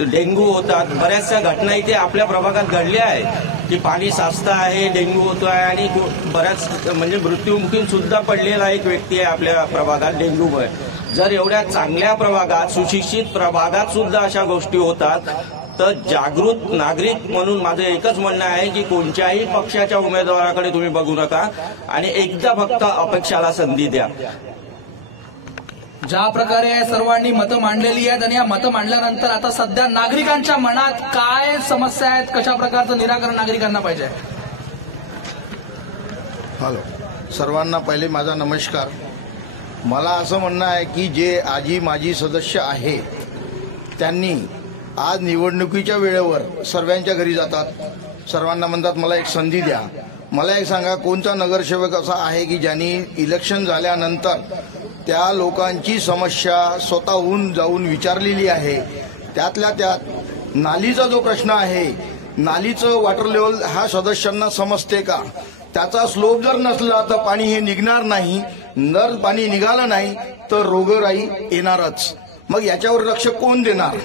डेंग्यू होतात. बऱ्याचशा घटना इथे आपल्या प्रभागात घडल्या आहेत की पाणी साचतं आहे, डेंग्यू होतो आहे आणि बऱ्याच म्हणजे मृत्युमुखी सुद्धा पडलेला एक व्यक्ती आहे आपल्या प्रभागात डेंग्यूमुळे. जर एवढ्या चांगल्या प्रभागात, सुशिक्षित प्रभागात सुद्धा अशा गोष्टी होतात तर जागृत नागरिक म्हणून माझं एकच म्हणणं आहे की कोणत्याही पक्षाच्या उमेदवाराकडे तुम्ही बघू नका आणि एकदा फक्त अपेक्षाला संधी द्या. ज्या प्रकारे सर्वांनी मतं मांडलेली आहेत आणि या मतं मांडल्यानंतर आता सध्या नागरिकांच्या मनात काय समस्या आहेत, कशा प्रकारचं निराकरण नागरिकांना पाहिजे? हॅलो, सर्वांना पहिले माझा नमस्कार. मला असं म्हणणं आहे की जे आजी माजी सदस्य आहे त्यांनी आज निवडणुकीच्या वेळेवर सर्वांच्या घरी जातात, सर्वांना म्हणतात मला एक संधी द्या. मला एक सांगा, कोणता नगरसेवक असा आहे की ज्यांनी इलेक्शन झाल्यानंतर त्या लोकांची समस्या स्वतःहून जाऊन विचारलेली आहे? त्यातल्या त्यात नालीचा जो प्रश्न आहे, नालीचं वॉटर लेवल हा सदस्यांना समजते का? त्याचा स्लोप जर नसला तर पाणी हे निघणार नाही. जर पाणी निघालं नाही तर रोगराई येणारच. मग याच्यावर लक्ष कोण देणार?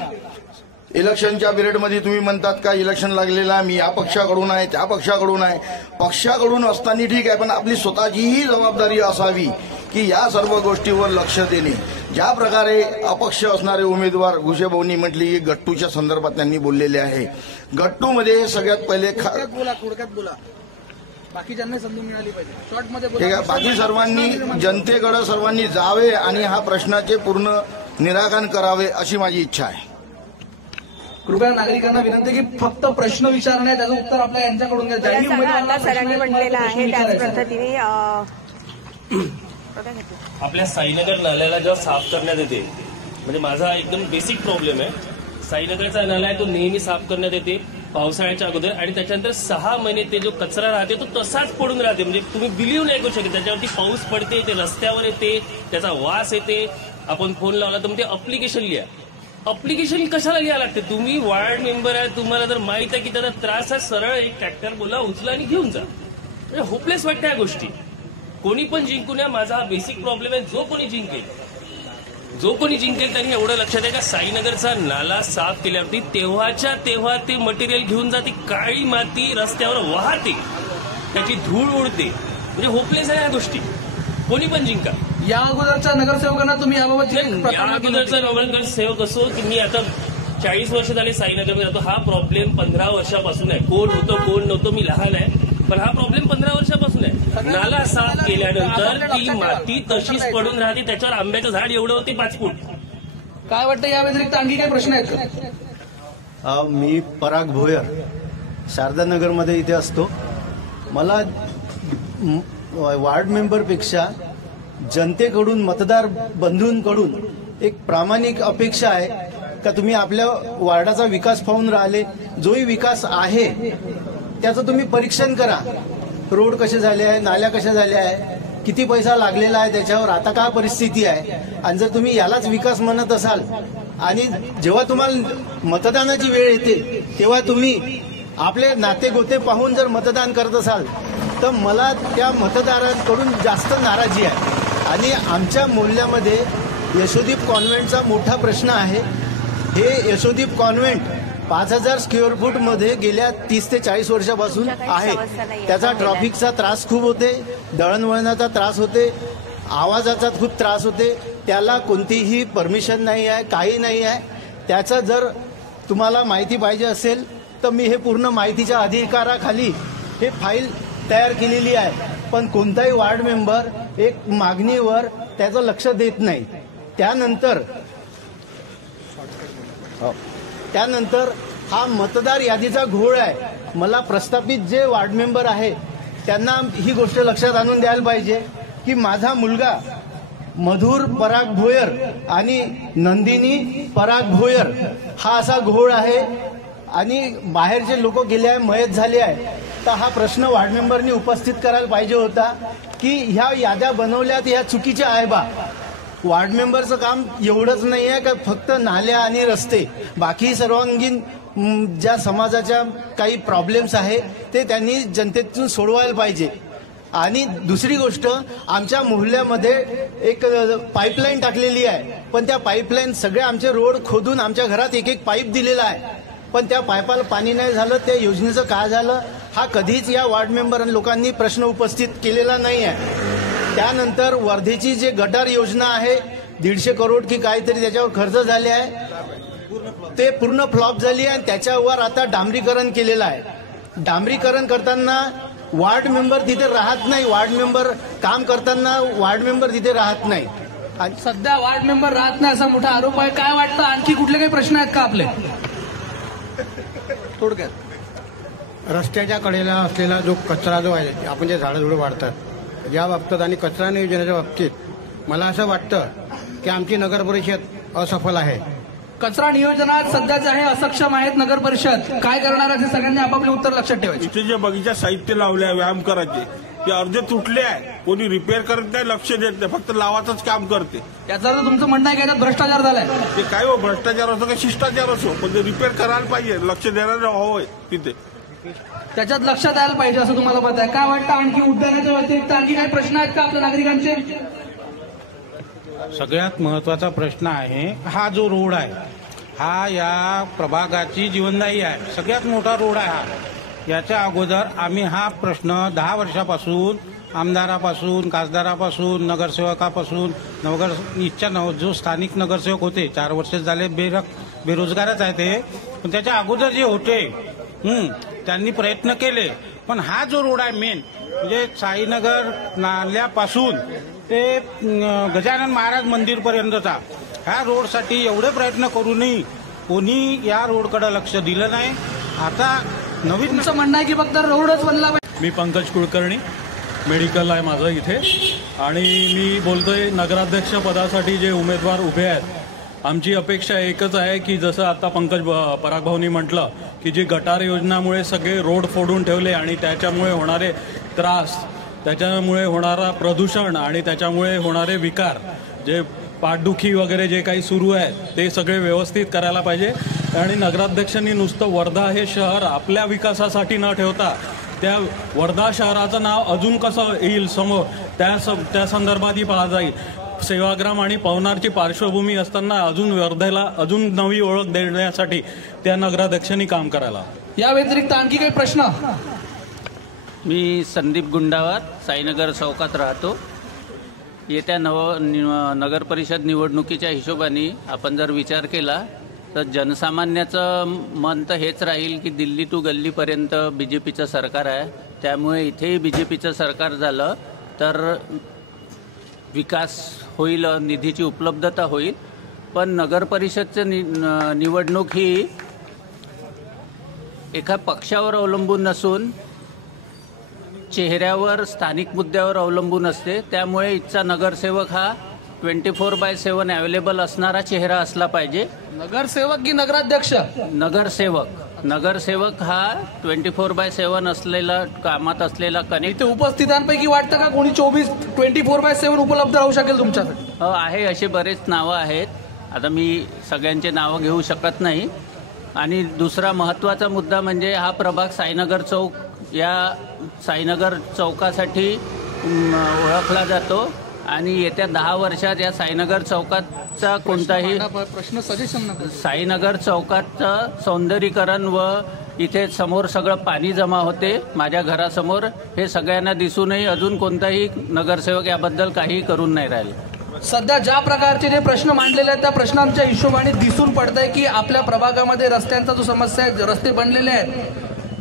इलेक्शनच्या पिरियडमध्ये तुम्ही म्हणतात का इलेक्शन लागलेला मी या पक्षाकडून आहे, त्या पक्षाकडून आहे. पक्षाकडून असताना ठीक आहे, पण आपली स्वतःचीही जबाबदारी असावी की या सर्व गोष्टीवर लक्ष देणे. ज्या प्रकारे अपक्ष असणारे उमेदवार घुशेभाऊंनी म्हटली की गट्टूच्या संदर्भात त्यांनी बोललेले आहे. गट्टूमध्ये सगळ्यात पहिले थोडक्यात बोला, बाकीच्यांना समजून मिळाली पाहिजे. शॉर्टमध्ये ठीक आहे. बाकी सर्वांनी जनतेकडे सर्वांनी जावे आणि हा प्रश्नाचे पूर्ण निराकरण करावे अशी माझी इच्छा आहे. कृपया नागरिकांना विनंती की फक्त प्रश्न विचारणे, त्याचं उत्तर आपल्या यांच्याकडून घ्या. सरांनी म्हटलेलं आहे त्याच पद्धतीने आपल्या साईनगर नाल्याला जेव्हा साफ करण्यात येते, म्हणजे माझा एकदम बेसिक प्रॉब्लेम आहे. साईनगरचा नाला आहे तो नेहमी साफ करण्यात येते पावसाळ्याच्या अगोदर आणि त्याच्यानंतर 6 महिने ते जो कचरा राहते तो तसाच पडून राहते. म्हणजे तुम्ही बिलीव्ह नाही करू शकत. त्याच्यावरती पाऊस पडते, ते रस्त्यावर येते, त्याचा वास येते. आपण फोन लावला तर मग ते अप्लिकेशन लिहा. अप्लिकेशन कशाला लिहायला लागते? तुम्ही वार्ड मेंबर आहे, तुम्हाला जर माहित आहे की त्याचा त्रास आहे, सरळ एक ट्रॅक्टर बोला, उचला आणि घेऊन जा. म्हणजे होपलेस वाटतं या गोष्टी. कोणी पण जिंकून या, माझा हा बेसिक प्रॉब्लेम आहे. जो कोणी जिंकेल त्यांनी एवढं लक्षात आहे का साईनगरचा नाला साफ केल्यावरती तेव्हाच्या तेव्हा ते मटेरियल घेऊन जाते, काळी माती रस्त्यावर वाहते, त्याची धूळ उडते. म्हणजे होपलेस आहे या गोष्टी. कोणी पण जिंका. या अगोदरच्या नगरसेवकांना तुम्ही याबाबत या अगोदरचा नगरसेवक असो की मी आता 40 वर्ष झाले साईनगरमध्ये जातो, हा प्रॉब्लेम 15 वर्षापासून आहे. कोण होतं कोण नव्हतं मी लहान आहे, पण हा प्रॉब्लेम 15 वर्षापासून आहे. नाला साफ केल्यानंतर ती माती तशीच पडून राहते, त्याच्यावर आंब्याचं झाड एवढं होते 5 फूट. काय वाटतं या व्यतिरिक्त आणखी काही प्रश्न आहेत? मी पराग भोयर शारदानगरमध्ये इथे असतो. मला वार्ड मेंबरपेक्षा जनतेकडून मतदार बंधूंकडून एक प्रामाणिक अपेक्षा आहे का तुम्ही आपल्या वार्डाचा विकास पाहून राहिले. जोही विकास आहे त्याचं तुम्ही परीक्षण करा. रोड कसे झाले आहे, नाल्या कशा झाल्या आहे, किती पैसा लागलेला आहे त्याच्यावर, आता काय परिस्थिती आहे. आणि जर तुम्ही यालाच विकास म्हणत असाल आणि जेव्हा तुम्हाला मतदानाची वेळ येते तेव्हा तुम्ही आपले नाते गोते पाहून जर मतदान करत असाल तर मला त्या मतदारांकडून जास्त नाराजी आहे. आणि आमच्या मोहल्ल्यामध्ये यशोदीप कॉन्व्हेंटचा मोठा प्रश्न आहे. हे यशोदीप कॉन्व्हेंट 5000 स्क्वेअर फूट मध्ये गेल्या 30 ते 40 वर्षापासून आहे. त्याचा ट्रॅफिकचा त्रास खूप होते, दळणवळणाचा त्रास होते, आवाजाचा खूप त्रास होते. त्याला कोणतीही परमिशन नाही आहे, काही नाही आहे. त्याचं जर तुम्हाला माहिती पाहिजे असेल तर मी हे पूर्ण माहितीच्या अधिकाराखाली हे फाईल तयार केलेली आहे. पण कोणताही वार्ड मेंबर एक मागणीवर त्याचं लक्ष देत नाही. त्यानंतर हा मतदार यादीचा घोळ आहे. मला प्रस्थापित जे वार्ड मेंबर आहे त्यांना ही गोष्ट लक्षात आणून द्यायला पाहिजे की माझा मुलगा मधुर पराग भोयर आणि नंदिनी पराग भोयर हा असा घोळ आहे आणि बाहेरचे लोक गेले आहे, मयत झाले आहे. तर हा प्रश्न वार्ड मेंबरनी उपस्थित करायला पाहिजे होता की ह्या याद्या बनवल्यात ह्या चुकीच्या आहे बा. वार्ड मेंबरचं काम एवढंच नाही आहे का फक्त नाल्या आणि रस्ते, बाकी सर्वांगीण ज्या समाजाच्या काही प्रॉब्लेम्स आहे ते त्यांनी जनतेतून सोडवायला पाहिजे. आणि दुसरी गोष्ट, आमच्या मोहल्ल्यामध्ये एक पाईपलाईन टाकलेली आहे, पण त्या पाईपलाईन सगळे आमचे रोड खोदून आमच्या घरात एक एक पाईप दिलेला आहे, पण त्या पाईपाला पाणी नाही झालं. त्या योजनेचं काय झालं हा कधीच या वार्ड मेंबर लोकांनी प्रश्न उपस्थित केलेला नाही आहे. त्यानंतर वर्धेची जे गटार योजना आहे 150 करोड की काहीतरी त्याच्यावर खर्च झाले आहे, ते पूर्ण फ्लॉप झाली आहे. त्याच्यावर आता डांबरीकरण केलेलं आहे. डांबरीकरण करताना वार्ड मेंबर तिथे राहत नाही, वार्ड मेंबर काम करताना वार्ड मेंबर तिथे राहत नाही. सध्या वार्ड मेंबर राहत नाही असा मोठा आरोप आहे. काय वाटतं आणखी कुठले काही प्रश्न आहेत का आपले? थोडक्यात रस्त्याच्या कडेला असलेला जो कचरा जो आहे, आपण जे झाडं वाढतात या बाबतीत आणि कचरा नियोजनाच्या बाबतीत मला असं वाटतं की आमची नगर परिषद असफल आहे. कचरा नियोजनात सध्याचे आहे असक्षम आहेत नगर परिषद. काय करणार आहे सगळ्यांनी आपापले उत्तर लक्षात ठेवायचे. इथे जे बगीचा साहित्य लावले आहे व्यायाम करायचे ते अर्धे तुटले आहे, कोणी रिपेअर करत नाही, लक्ष देत नाही, फक्त लावाचंच काम करते. याचा अर्थ तुमचं म्हणणं आहे की याच्यात भ्रष्टाचार झालाय? ते काय हो, भ्रष्टाचार असो का शिष्टाचार असो, पण ते रिपेअर करायला पाहिजे, लक्ष देणारं हवंय तिथे, त्याच्यात लक्षात यायला पाहिजे असं तुम्हाला मत आहे. काय वाटतं आणखी उद्यानाच्या व्यतिरिक्त आणखी काही प्रश्न आहेत का आपल्या नागरिकांचे? सगळ्यात महत्वाचा प्रश्न आहे हा जो रोड आहे हा या प्रभागाची जीवनदायी आहे, सगळ्यात मोठा रोड आहे हा. याच्या अगोदर आम्ही हा प्रश्न 10 वर्षापासून आमदारापासून, खासदारापासून, नगरसेवकापासून, जो स्थानिक नगरसेवक होते 4 वर्ष झाले बेरोजगारच आहे ते, पण त्याच्या अगोदर जे होते त्यांनी प्रयत्न केले. पण हा जो रोड आहे मेन म्हणजे साईनगर नाल्यापासून ते गजानन महाराज मंदिरपर्यंतचा ह्या रोडसाठी एवढे प्रयत्न करूनही कोणी या रोडकडे लक्ष दिलं नाही. आता नवीन तुमचं म्हणणं आहे की फक्त रोडच बनला पाहिजे. मी पंकज कुलकर्णी, मेडिकल आहे माझं इथे, आणि मी बोलतोय नगराध्यक्ष पदासाठी जे उमेदवार उभे आहेत आमची अपेक्षा एकच आहे की जसं आता पंकज पराग भाऊनी म्हटलं की जी गटार योजनामुळे सगळे रोड फोडून ठेवले आणि त्याच्यामुळे होणारे त्रास, त्याच्यामुळे होणारा प्रदूषण आणि त्याच्यामुळे होणारे विकार, जे पाठदुखी वगैरे जे काही सुरू आहे ते सगळे व्यवस्थित करायला पाहिजे. आणि नगराध्यक्षांनी नुसतं वर्धा हे शहर आपल्या विकासासाठी न ठेवता त्या वर्धा शहराचं नाव अजून कसं येईल समोर त्या संदर्भातही पाहा जाईल. सेवाग्राम आणि पवनारची पार्श्वभूमी असताना अजून वर्धेला अजून नवी ओळख देण्यासाठी त्या नगराध्यक्षांनी काम करायला. या व्यतिरिक्त आणखी काही प्रश्न? मी संदीप गुंडावत, साईनगर चौकात राहतो. येत्या नगर परिषद निवडणुकीच्या हिशोबाने आपण जर विचार केला तर जनसामान्याचं मन तर हेच राहील की दिल्ली टू गल्लीपर्यंत BJPचं सरकार आहे. त्यामुळे इथेही BJPचं सरकार झालं तर विकास होईल, निधीची उपलब्धता होईल. पण नगर परिषदचं निवडणूक ही एका पक्षावर अवलंबून नसून चेहऱ्यावर, स्थानिक मुद्द्यावर अवलंबून असते. त्यामुळे इथचा नगरसेवक हा 24/7 अवेलेबल असणारा चेहरा असला पाहिजे. नगरसेवक की नगराध्यक्ष? नगरसेवक हा 24/7 असलेला, कामात असलेला कनेक्ट. उपस्थितांपैकी वाटतं का कोणी 24/7 उपलब्ध राहू शकेल तुमच्यासाठी? आहे, असे बरेच नावं आहेत. आता मी सगळ्यांचे नावं घेऊ शकत नाही. आणि दुसरा महत्त्वाचा मुद्दा म्हणजे हा प्रभाग साईनगर चौक, या साईनगर चौकासाठी ओळखला जातो. आणि येत्या 10 वर्षात या साईनगर चौकाचा कोणताही साईनगर चौकाचं सौंदर्यीकरण व इथे समोर सगळं पाणी जमा होते माझ्या घरासमोर, हे सगळ्यांना दिसूनही अजून कोणताही नगरसेवक याबद्दल काही करून नाही राहिले. सध्या ज्या प्रकारचे जे प्रश्न मांडलेले आहेत त्या प्रश्नांच्या हिशोबाने दिसून पडतंय की आपल्या प्रभागामध्ये रस्त्यांचा जो समस्या आहे, रस्ते बनलेले आहेत,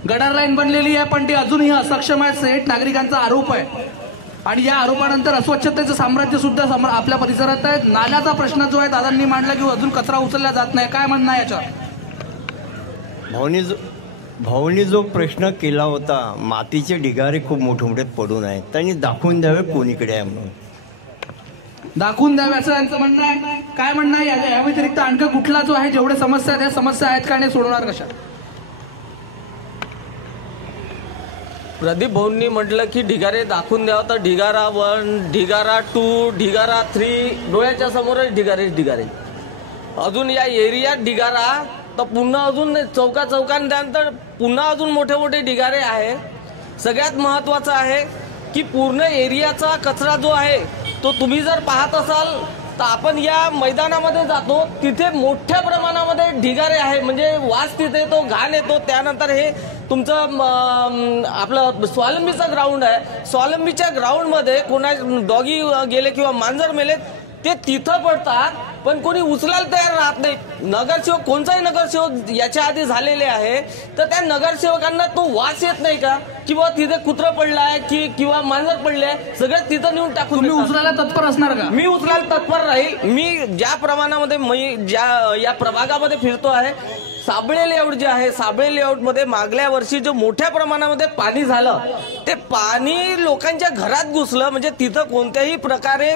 गटार लाईन बनलेली आहे पण ती अजूनही असक्षम आहे, सेठ नागरिकांचा आरोप आहे. आणि या आरोपानंतर अस्वच्छतेचं साम्राज्य सुद्धा आपल्या परिसरात आहे. नाल्याचा प्रश्न जो आहे दादांनी मांडला की अजून कचरा उचलला जात नाही, काय म्हणणं आहे याच्यावर? भाऊनी जो प्रश्न केला होता, मातीचे ढिगारे खूप मोठे मोठे पडून आहेत, त्यांनी दाखवून द्यावे कोणीकडे आहे म्हणून. दाखवून द्यावे असं यांचं म्हणणं आहे. काय म्हणणं आहे या व्यतिरिक्त आणखी कुठला जो आहे, जेवढे समस्या आहेत त्या समस्या आहेत का नाही, सोडवणार कशा? प्रदीप भाऊंनी म्हटलं की ढिगारे दाखवून द्यावं, तर ढिगारा 1, ढिगारा 2, ढिगारा 3, डोळ्याच्या समोरच ढिगारे. अजून या एरियात ढिगारा, तर पुन्हा अजून चौकांनंतर पुन्हा अजून मोठे मोठे ढिगारे आहे. सगळ्यात महत्वाचं आहे की पूर्ण एरियाचा कचरा जो आहे तो तुम्ही जर पाहत असाल तर आपण या मैदानामध्ये जातो, तिथे मोठ्या प्रमाणामध्ये ढिगारे आहे, म्हणजे वास तिथे येतो, घाण येतो. त्यानंतर हे तुमचं आपलं स्वावलंबीचं ग्राउंड आहे, स्वावलंबीच्या ग्राउंडमध्ये कोणा डॉगी गेले किंवा मांजर मेले ते तिथं पडतात, पण कोणी उचलायला तयार राहत नाही. नगरसेवक, कोणताही नगरसेवक याच्या आधी झालेले आहे, तर त्या नगरसेवकांना तो वास येत नाही का किंवा तिथे कुत्रं पडलं आहे किंवा मांजर पडले आहे, सगळं तिथं नेऊन टाकून. तुम्ही उचलायला तत्पर असणार का? मी उचलायला तत्पर राहील. मी ज्या प्रमाणामध्ये या प्रभागामध्ये फिरतो आहे, साबळे लेआउट जे आहे, साबळे लेआउटमध्ये मागल्या वर्षी जो मोठ्या प्रमाणामध्ये पाणी झालं, ते पाणी लोकांच्या घरात घुसलं, म्हणजे तिथं कोणत्याही प्रकारे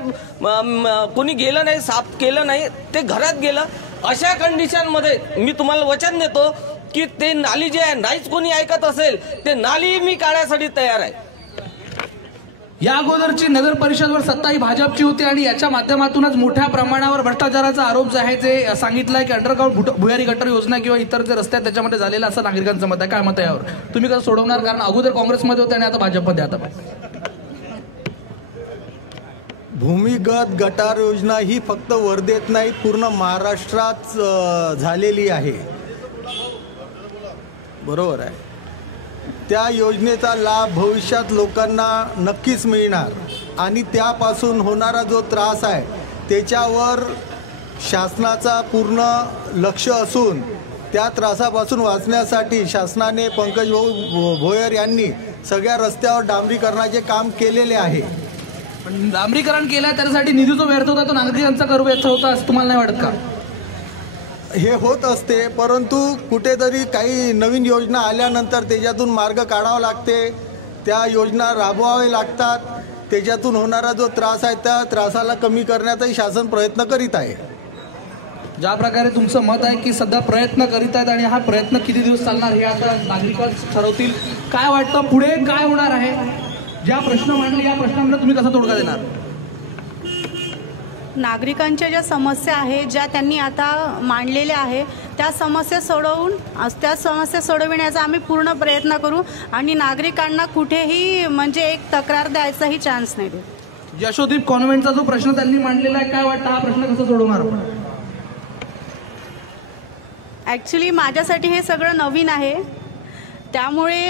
कोणी गेलं नाही, साफ केलं नाही, ते घरात गेलं. अशा कंडिशनमध्ये मी तुम्हाला वचन देतो की ते नाली जे आहे, नाहीच कोणी ऐकत असेल ते नाली मी काढण्यासाठी तयार आहे. या अगोदरची नगर परिषदवर सत्ता ही भाजपची होती आणि याच्या माध्यमातूनच मोठ्या प्रमाणावर भ्रष्टाचाराचा आरोप जो आहे ते सांगितलाय की अंडरग्राऊंड भुयारी गटर योजना किंवा इतर जे रस्ते आहेत त्याच्यामध्ये झालेलं असं नागरिकांचं मत आहे. काय मत आहे यावर? तुम्ही कसं सोडवणार? कारण अगोदर काँग्रेसमध्ये होते आणि आता भाजपमध्ये. आता भूमिगत गटार योजना ही फक्त वर्धेत नाही, पूर्ण महाराष्ट्रात झालेली आहे. बरोबर आहे. त्या योजनेचा लाभ भविष्यात लोकांना नक्कीच मिळणार आणि त्यापासून होणारा जो त्रास आहे त्याच्यावर शासनाचा पूर्ण लक्ष असून त्या त्रासापासून वाचण्यासाठी शासनाने पंकज भाऊ भोयर यांनी सगळ्या रस्त्यावर डांबरीकरणाचे काम केलेले आहे. पण डांबरीकरण केलं त्यासाठी निधी जो व्यर्थ होता तो नागरिकांचा कर व्यर्थ होता असं तुम्हाला नाही वाटत का? हे होत असते, परंतु कुठेतरी काही नवीन योजना आल्यानंतर त्याच्यातून मार्ग काढावा लागते, त्या योजना राबवावे लागतात. त्याच्यातून होणारा जो त्रास आहे त्या त्रासाला कमी करण्याचाही शासन प्रयत्न करीत आहे. ज्या प्रकारे तुमचं मत आहे की सध्या प्रयत्न करीत आहेत आणि हा प्रयत्न किती दिवस चालणार हे आता नागरिकच ठरवतील. काय वाटतं पुढे काय होणार आहे? ज्या प्रश्न मांडले या प्रश्नांना तुम्ही कसा तोडगा देणार? नागरिकांच्या ज्या समस्या आहेत, ज्या त्यांनी आता मांडलेल्या आहे, त्या समस्या सोडविण्याचा आम्ही पूर्ण प्रयत्न करू आणि नागरिकांना कुठेही म्हणजे एक तक्रार द्यायचाही चान्स नाही देऊ. यशोदीप कॉन्व्हेंटचा जो प्रश्न त्यांनी मांडलेला आहे, काय वाटतं हा प्रश्न कसा सोडवणार? ॲक्च्युली माझ्यासाठी हे सगळं नवीन आहे, त्यामुळे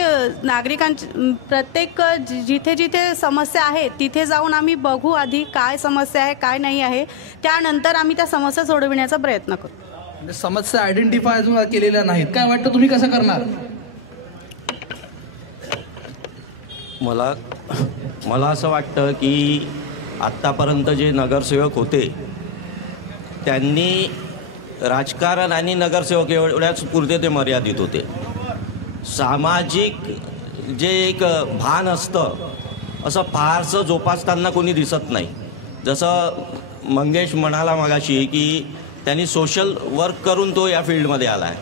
नागरिकांची प्रत्येक जिथे जिथे समस्या आहे तिथे जाऊन आम्ही बघू आधी काय समस्या आहे काय नाही आहे, त्यानंतर आम्ही त्या समस्या सोडविण्याचा प्रयत्न करू. म्हणजे समस्या आयडेंटिफाय अजून केलेल्या नाहीत, काय वाटतं तुम्ही कसं करणार? मला असं वाटतं की आत्तापर्यंत जे नगरसेवक होते त्यांनी राजकारण आणि नगरसेवक एवढ्याच पुरते ते मर्यादित होते. सामाजिक जे एक भान असतं असं फारसं जोपासताना कोणी दिसत नाही. जसं मंगेश म्हणाला मगाशी की त्यांनी सोशल वर्क करून तो या फील्डमध्ये आला आहे,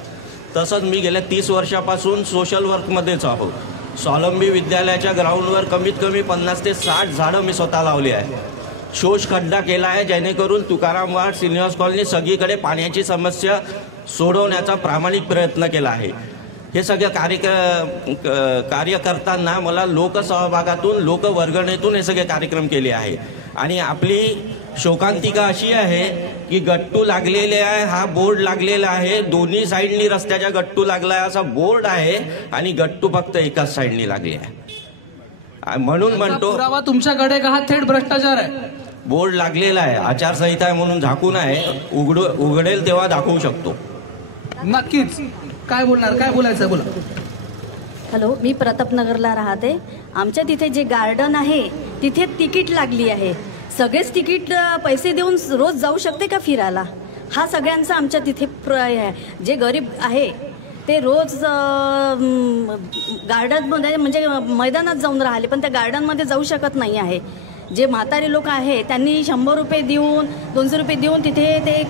तसंच मी गेल्या 30 वर्षापासून सोशल वर्कमध्येच आहो. स्वावलंबी विद्यालयाच्या ग्राउंडवर कमीत कमी 50 ते 60 झाडं मी स्वतः लावली आहे. शोष खड्डा केला आहे जेणेकरून तुकाराम वार्ड, श्रीनिवास कॉलनी सगळीकडे पाण्याची समस्या सोडवण्याचा प्रामाणिक प्रयत्न केला आहे. हे सगळं कार्य करताना मला लोकसहभागातून लोकवर्गणीतून हे सगळे कार्यक्रम केले आहे. आणि आपली शोकांतिका अशी आहे की गट्टू लागलेले आहे, हा बोर्ड लागलेला आहे, दोन्ही साईडनी रस्त्याच्या गट्टू लागला आहे असा बोर्ड आहे आणि गट्टू फक्त एकाच साईडनी लागले आहे. म्हणून म्हणतो पुरावा तुमच्याकडे का हा थेट भ्रष्टाचार आहे? बोर्ड लागलेला आहे, आचारसंहिता आहे म्हणून झाकून आहे, उघडेल तेव्हा दाखवू शकतो. नक्कीच. काय बोलणार, काय बोलायचं बोला. हॅलो, मी प्रतापनगरला राहते. आमच्या तिथे जे गार्डन आहे तिथे तिकीट लागली आहे. सगळेच तिकीट पैसे देऊन रोज जाऊ शकते का फिरायला? हा सगळ्यांचा आमच्या तिथे आहे. जे गरीब आहे ते रोज गार्डनमध्ये म्हणजे मैदानात जाऊन राहिले पण त्या गार्डनमध्ये जाऊ शकत नाही आहे. जे म्हातारे लोक आहे त्यांनी 100 रुपये देऊन 200 रुपये देऊन तिथे ते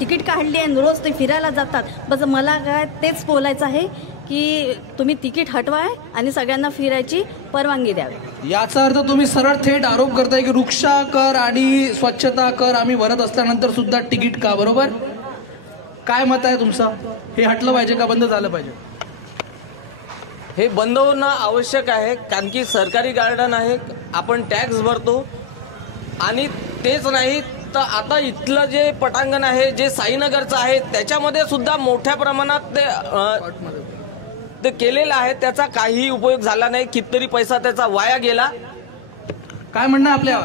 तिकीट काढली आणि रोज ते फिरायला जातात. बस मला काय तेच बोलायचं आहे की तुम्ही तिकीट हटवाय आणि सगळ्यांना फिरायची परवानगी द्यावी. याचा अर्थ तुम्ही सरळ थेट आरोप करताय की वृक्षा कर आणि स्वच्छता कर आम्ही भरत असल्यानंतर सुद्धा तिकीट का? बरोबर, काय मत आहे तुमचं? हे हटलं पाहिजे का बंद झालं पाहिजे? हे बंद होणं आवश्यक आहे, कारण की सरकारी गार्डन आहे, आपण टॅक्स भरतो. आणि तेच नाही तर आता इथलं जे पटांगण आहे जे साईनगरचं आहे त्याच्यामध्ये सुद्धा मोठ्या प्रमाणात ते केलेलं आहे, त्याचा काही उपयोग झाला नाही. कितीतरी पैसा त्याचा वाया गेला. काय म्हणणं आपल्या?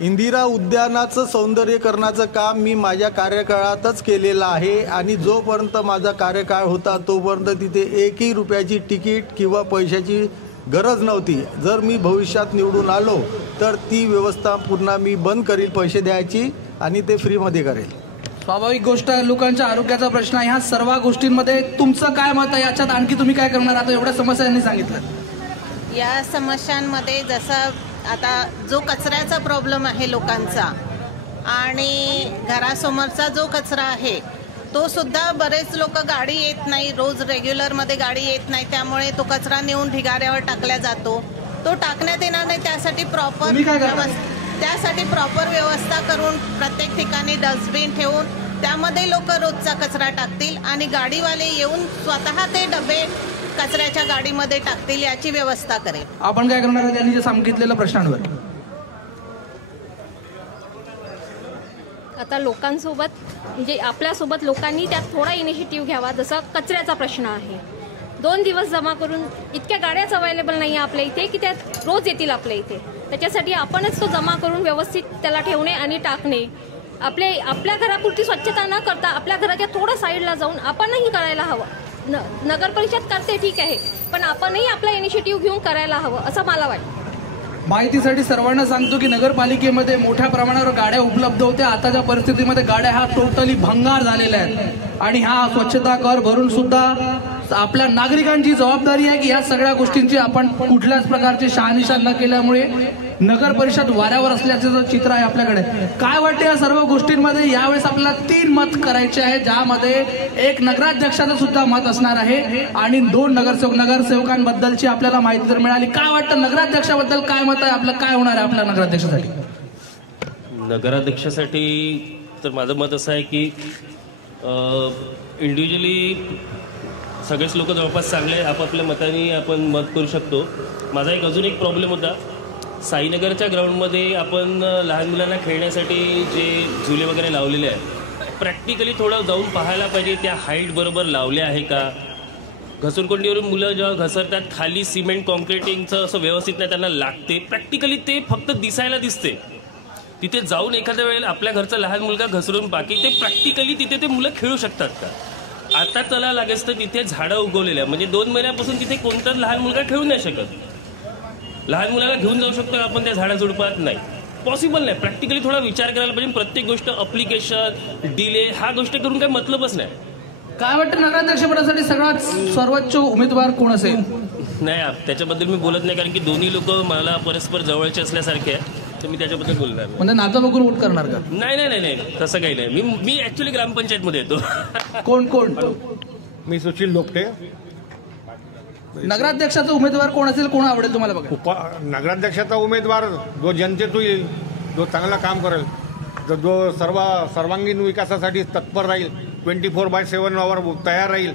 इंदिरा उद्यानाचं सौंदर्यीकरणाचं काम मी माझ्या कार्यकाळातच केलेलं आहे आणि जोपर्यंत माझा कार्यकाळ होता तोपर्यंत तिथे एकही रुपयाची तिकीट किंवा पैशाची गरज नव्हती. जर मी भविष्यात निवडून आलो तर ती व्यवस्था पुन्हा मी बंद करील पैसे द्यायची आणि ते फ्रीमध्ये करेल. स्वाभाविक गोष्ट आहे, लोकांच्या आरोग्याचा प्रश्न आहे. ह्या सर्व गोष्टींमध्ये तुमचं काय मत आहे? याच्यात आणखी तुम्ही काय करणार? आता एवढ्या समस्या यांनी सांगितलं. या समस्यांमध्ये जसं आता जो कचऱ्याचा प्रॉब्लेम आहे लोकांचा आणि घरासमोरचा जो कचरा आहे तो सुद्धा बरेच लोक गाडी येत नाही, रोज रेग्युलरमध्ये गाडी येत नाही, त्यामुळे तो कचरा नेऊन ढिगाऱ्यावर टाकला जातो. तो टाकण्यात येणार नाही, त्यासाठी प्रॉपर व्यवस्था करून प्रत्येक ठिकाणी डस्टबिन ठेवून त्यामध्ये लोक रोजचा कचरा टाकतील आणि गाडीवाले येऊन स्वतः ते डबे कचऱ्याच्या गाडीमध्ये टाकतील, याची व्यवस्था करेल. आपण काय करणार आहे त्यांनी जे सांगितलेल्या प्रश्नांवर? आता लोकांसोबत म्हणजे आपल्यासोबत लोकांनी त्यात थोडा इनिशिएटिव्ह घ्यावा. जसं कचऱ्याचा प्रश्न आहे, 2 दिवस जमा करून इतक्या गाड्याच अवेलेबल नाही आहे आपल्या इथे की त्या रोज येतील आपल्या इथे. त्याच्यासाठी आपणच तो जमा करून व्यवस्थित त्याला ठेवणे आणि टाकणे. आपल्या घरापुरती स्वच्छता न करता आपल्या घराच्या थोडं साईडला जाऊन आपणही करायला हवं. नगर परिषद करते ठीक आहे, पण आपणही आपला इनिशिएटिव्ह घेऊन करायला हवं असं मला वाटतं. माहितीसाठी सर्वांना सांगतो की नगरपालिकेमध्ये मोठ्या प्रमाणावर गाड्या उपलब्ध होत्या. आताच्या परिस्थितीमध्ये गाड्या ह्या टोटली भंगार झालेल्या आहेत आणि हा स्वच्छता कर भरून सुद्धा आपल्या नागरिकांची जबाबदारी आहे की या सगळ्या गोष्टींची आपण कुठल्याच प्रकारची शहानिशा न केल्यामुळे नगर परिषद वाऱ्यावर असल्याचं जो चित्र आहे आपल्याकडे. काय वाटतं या सर्व गोष्टींमध्ये? यावेळेस आपल्याला 3 मत करायचे आहे, ज्यामध्ये एक नगराध्यक्षाचं सुद्धा मत असणार आहे आणि 2 नगरसेवकांबद्दलची आपल्याला माहिती जर मिळाली. काय वाटतं नगराध्यक्षाबद्दल काय मत आहे आपलं? काय होणार आहे आपल्या नगराध्यक्षासाठी? नगराध्यक्षासाठी तर माझं मत असं आहे की इंडिव्हिज्युअली सगळेच लोक जवळपास चांगले आपापल्या मताने आपण मत करू शकतो. माझा अजून एक प्रॉब्लेम होता, साईनगरच्या ग्राउंडमध्ये आपण लहान मुलांना खेळण्यासाठी जे झुले वगैरे लावलेले आहेत, प्रॅक्टिकली थोडं जाऊन पाहायला पाहिजे त्या हाईट बरोबर लावल्या आहे का, घसरगुंडीवरून मुलं जेव्हा घसरतात खाली सिमेंट कॉन्क्रिटिंगचं असं व्यवस्थित नाही त्यांना लागते. प्रॅक्टिकली ते फक्त दिसायला दिसते. तिथे जाऊन एखाद्या वेळेला आपल्या घरचा लहान मुलगा घसरून बाकी ते प्रॅक्टिकली तिथे ते मुलं खेळू शकतात का? आता त्याला लागेच तर तिथे झाडं उगवलेल्या म्हणजे 2 महिन्यापासून तिथे कोणताच लहान मुलगा खेळू नाही शकत. लहान मुलाला घेऊन जाऊ शकतो आपण त्या झाडाझुडपात? नाही, पॉसिबल नाही. प्रॅक्टिकली थोडा विचार करायला पाहिजे. प्रत्येक गोष्ट अप्लिकेशन डिले हा गोष्ट करून काही मतलबच नाही. काय वाटतं नगराध्यक्षपदासाठी सगळ्यात सर्वोच्च उमेदवार कोण असेल? नाही, त्याच्याबद्दल मी बोलत नाही कारण की दोन्ही लोक मला परस्पर जवळचे असल्यासारखे आहे, तर मी त्याच्याबद्दल बोलणार नाही. म्हणजे नातं बघून वोट करणार का? नाही नाही नाही नाही तसं काही नाही. मी ऍक्च्युली ग्रामपंचायतमध्ये येतो. कोण कोण? मी सुशील लोपटे. नगराध्यक्षाचा उमेदवार कोण असेल, कोण आवडेल तुम्हाला बघा? नगराध्यक्षाचा उमेदवार जो जनतेतून येईल, जो चांगला काम करेल, जो सर्वांगीण विकासासाठी तत्पर राहील, 24/7 तयार राहील,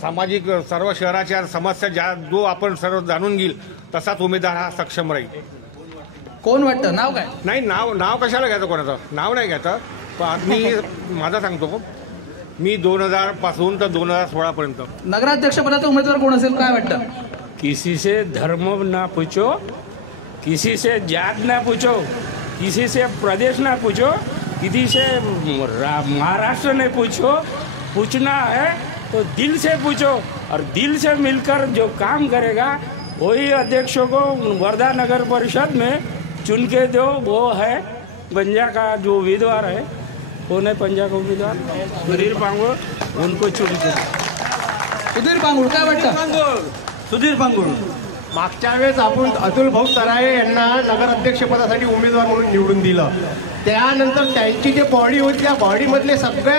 सामाजिक सर्व शहराच्या समस्या जो आपण सर्व जाणून घेईल तसाच उमेदवार हा सक्षम राहील. कोण वाटतं? नाव काय? नाही, नाव कशाला घ्यायचं, कोणाचं नाव नाही घ्यायचं. पण मी माझा सांगतो, मी 2000 पासून तर 2016 पर्यंत नगराध्यक्ष पदाचा उमेदवार कोण असेल काय वाटतं? किसी से धर्म ना पूछो, किसी से जात ना पूछो, किसी से प्रदेश ना पूछो, किसी से महाराष्ट्र ने पूछो. पूछना है तो दिल से पूछो और दिल से मिलकर जो काम करेगा वही अध्यक्षों को वर्धा नगर परिषद में चुन के दो. वो है पंजा का जो उम्मीदवार है, कौन है पंजा का उम्मीदवार? सुधीर पांगुळ. उनको चुन के. सुधीर पांगुळ काय वाटतं? सुधीर पांगुळ. मागच्या वेळेस आपण अतुल भाऊ तराळे यांना नगराध्यक्षपदासाठी उमेदवार म्हणून निवडून दिलं. त्यानंतर त्यांची जी बॉडी होती त्या बॉडीमधले सगळे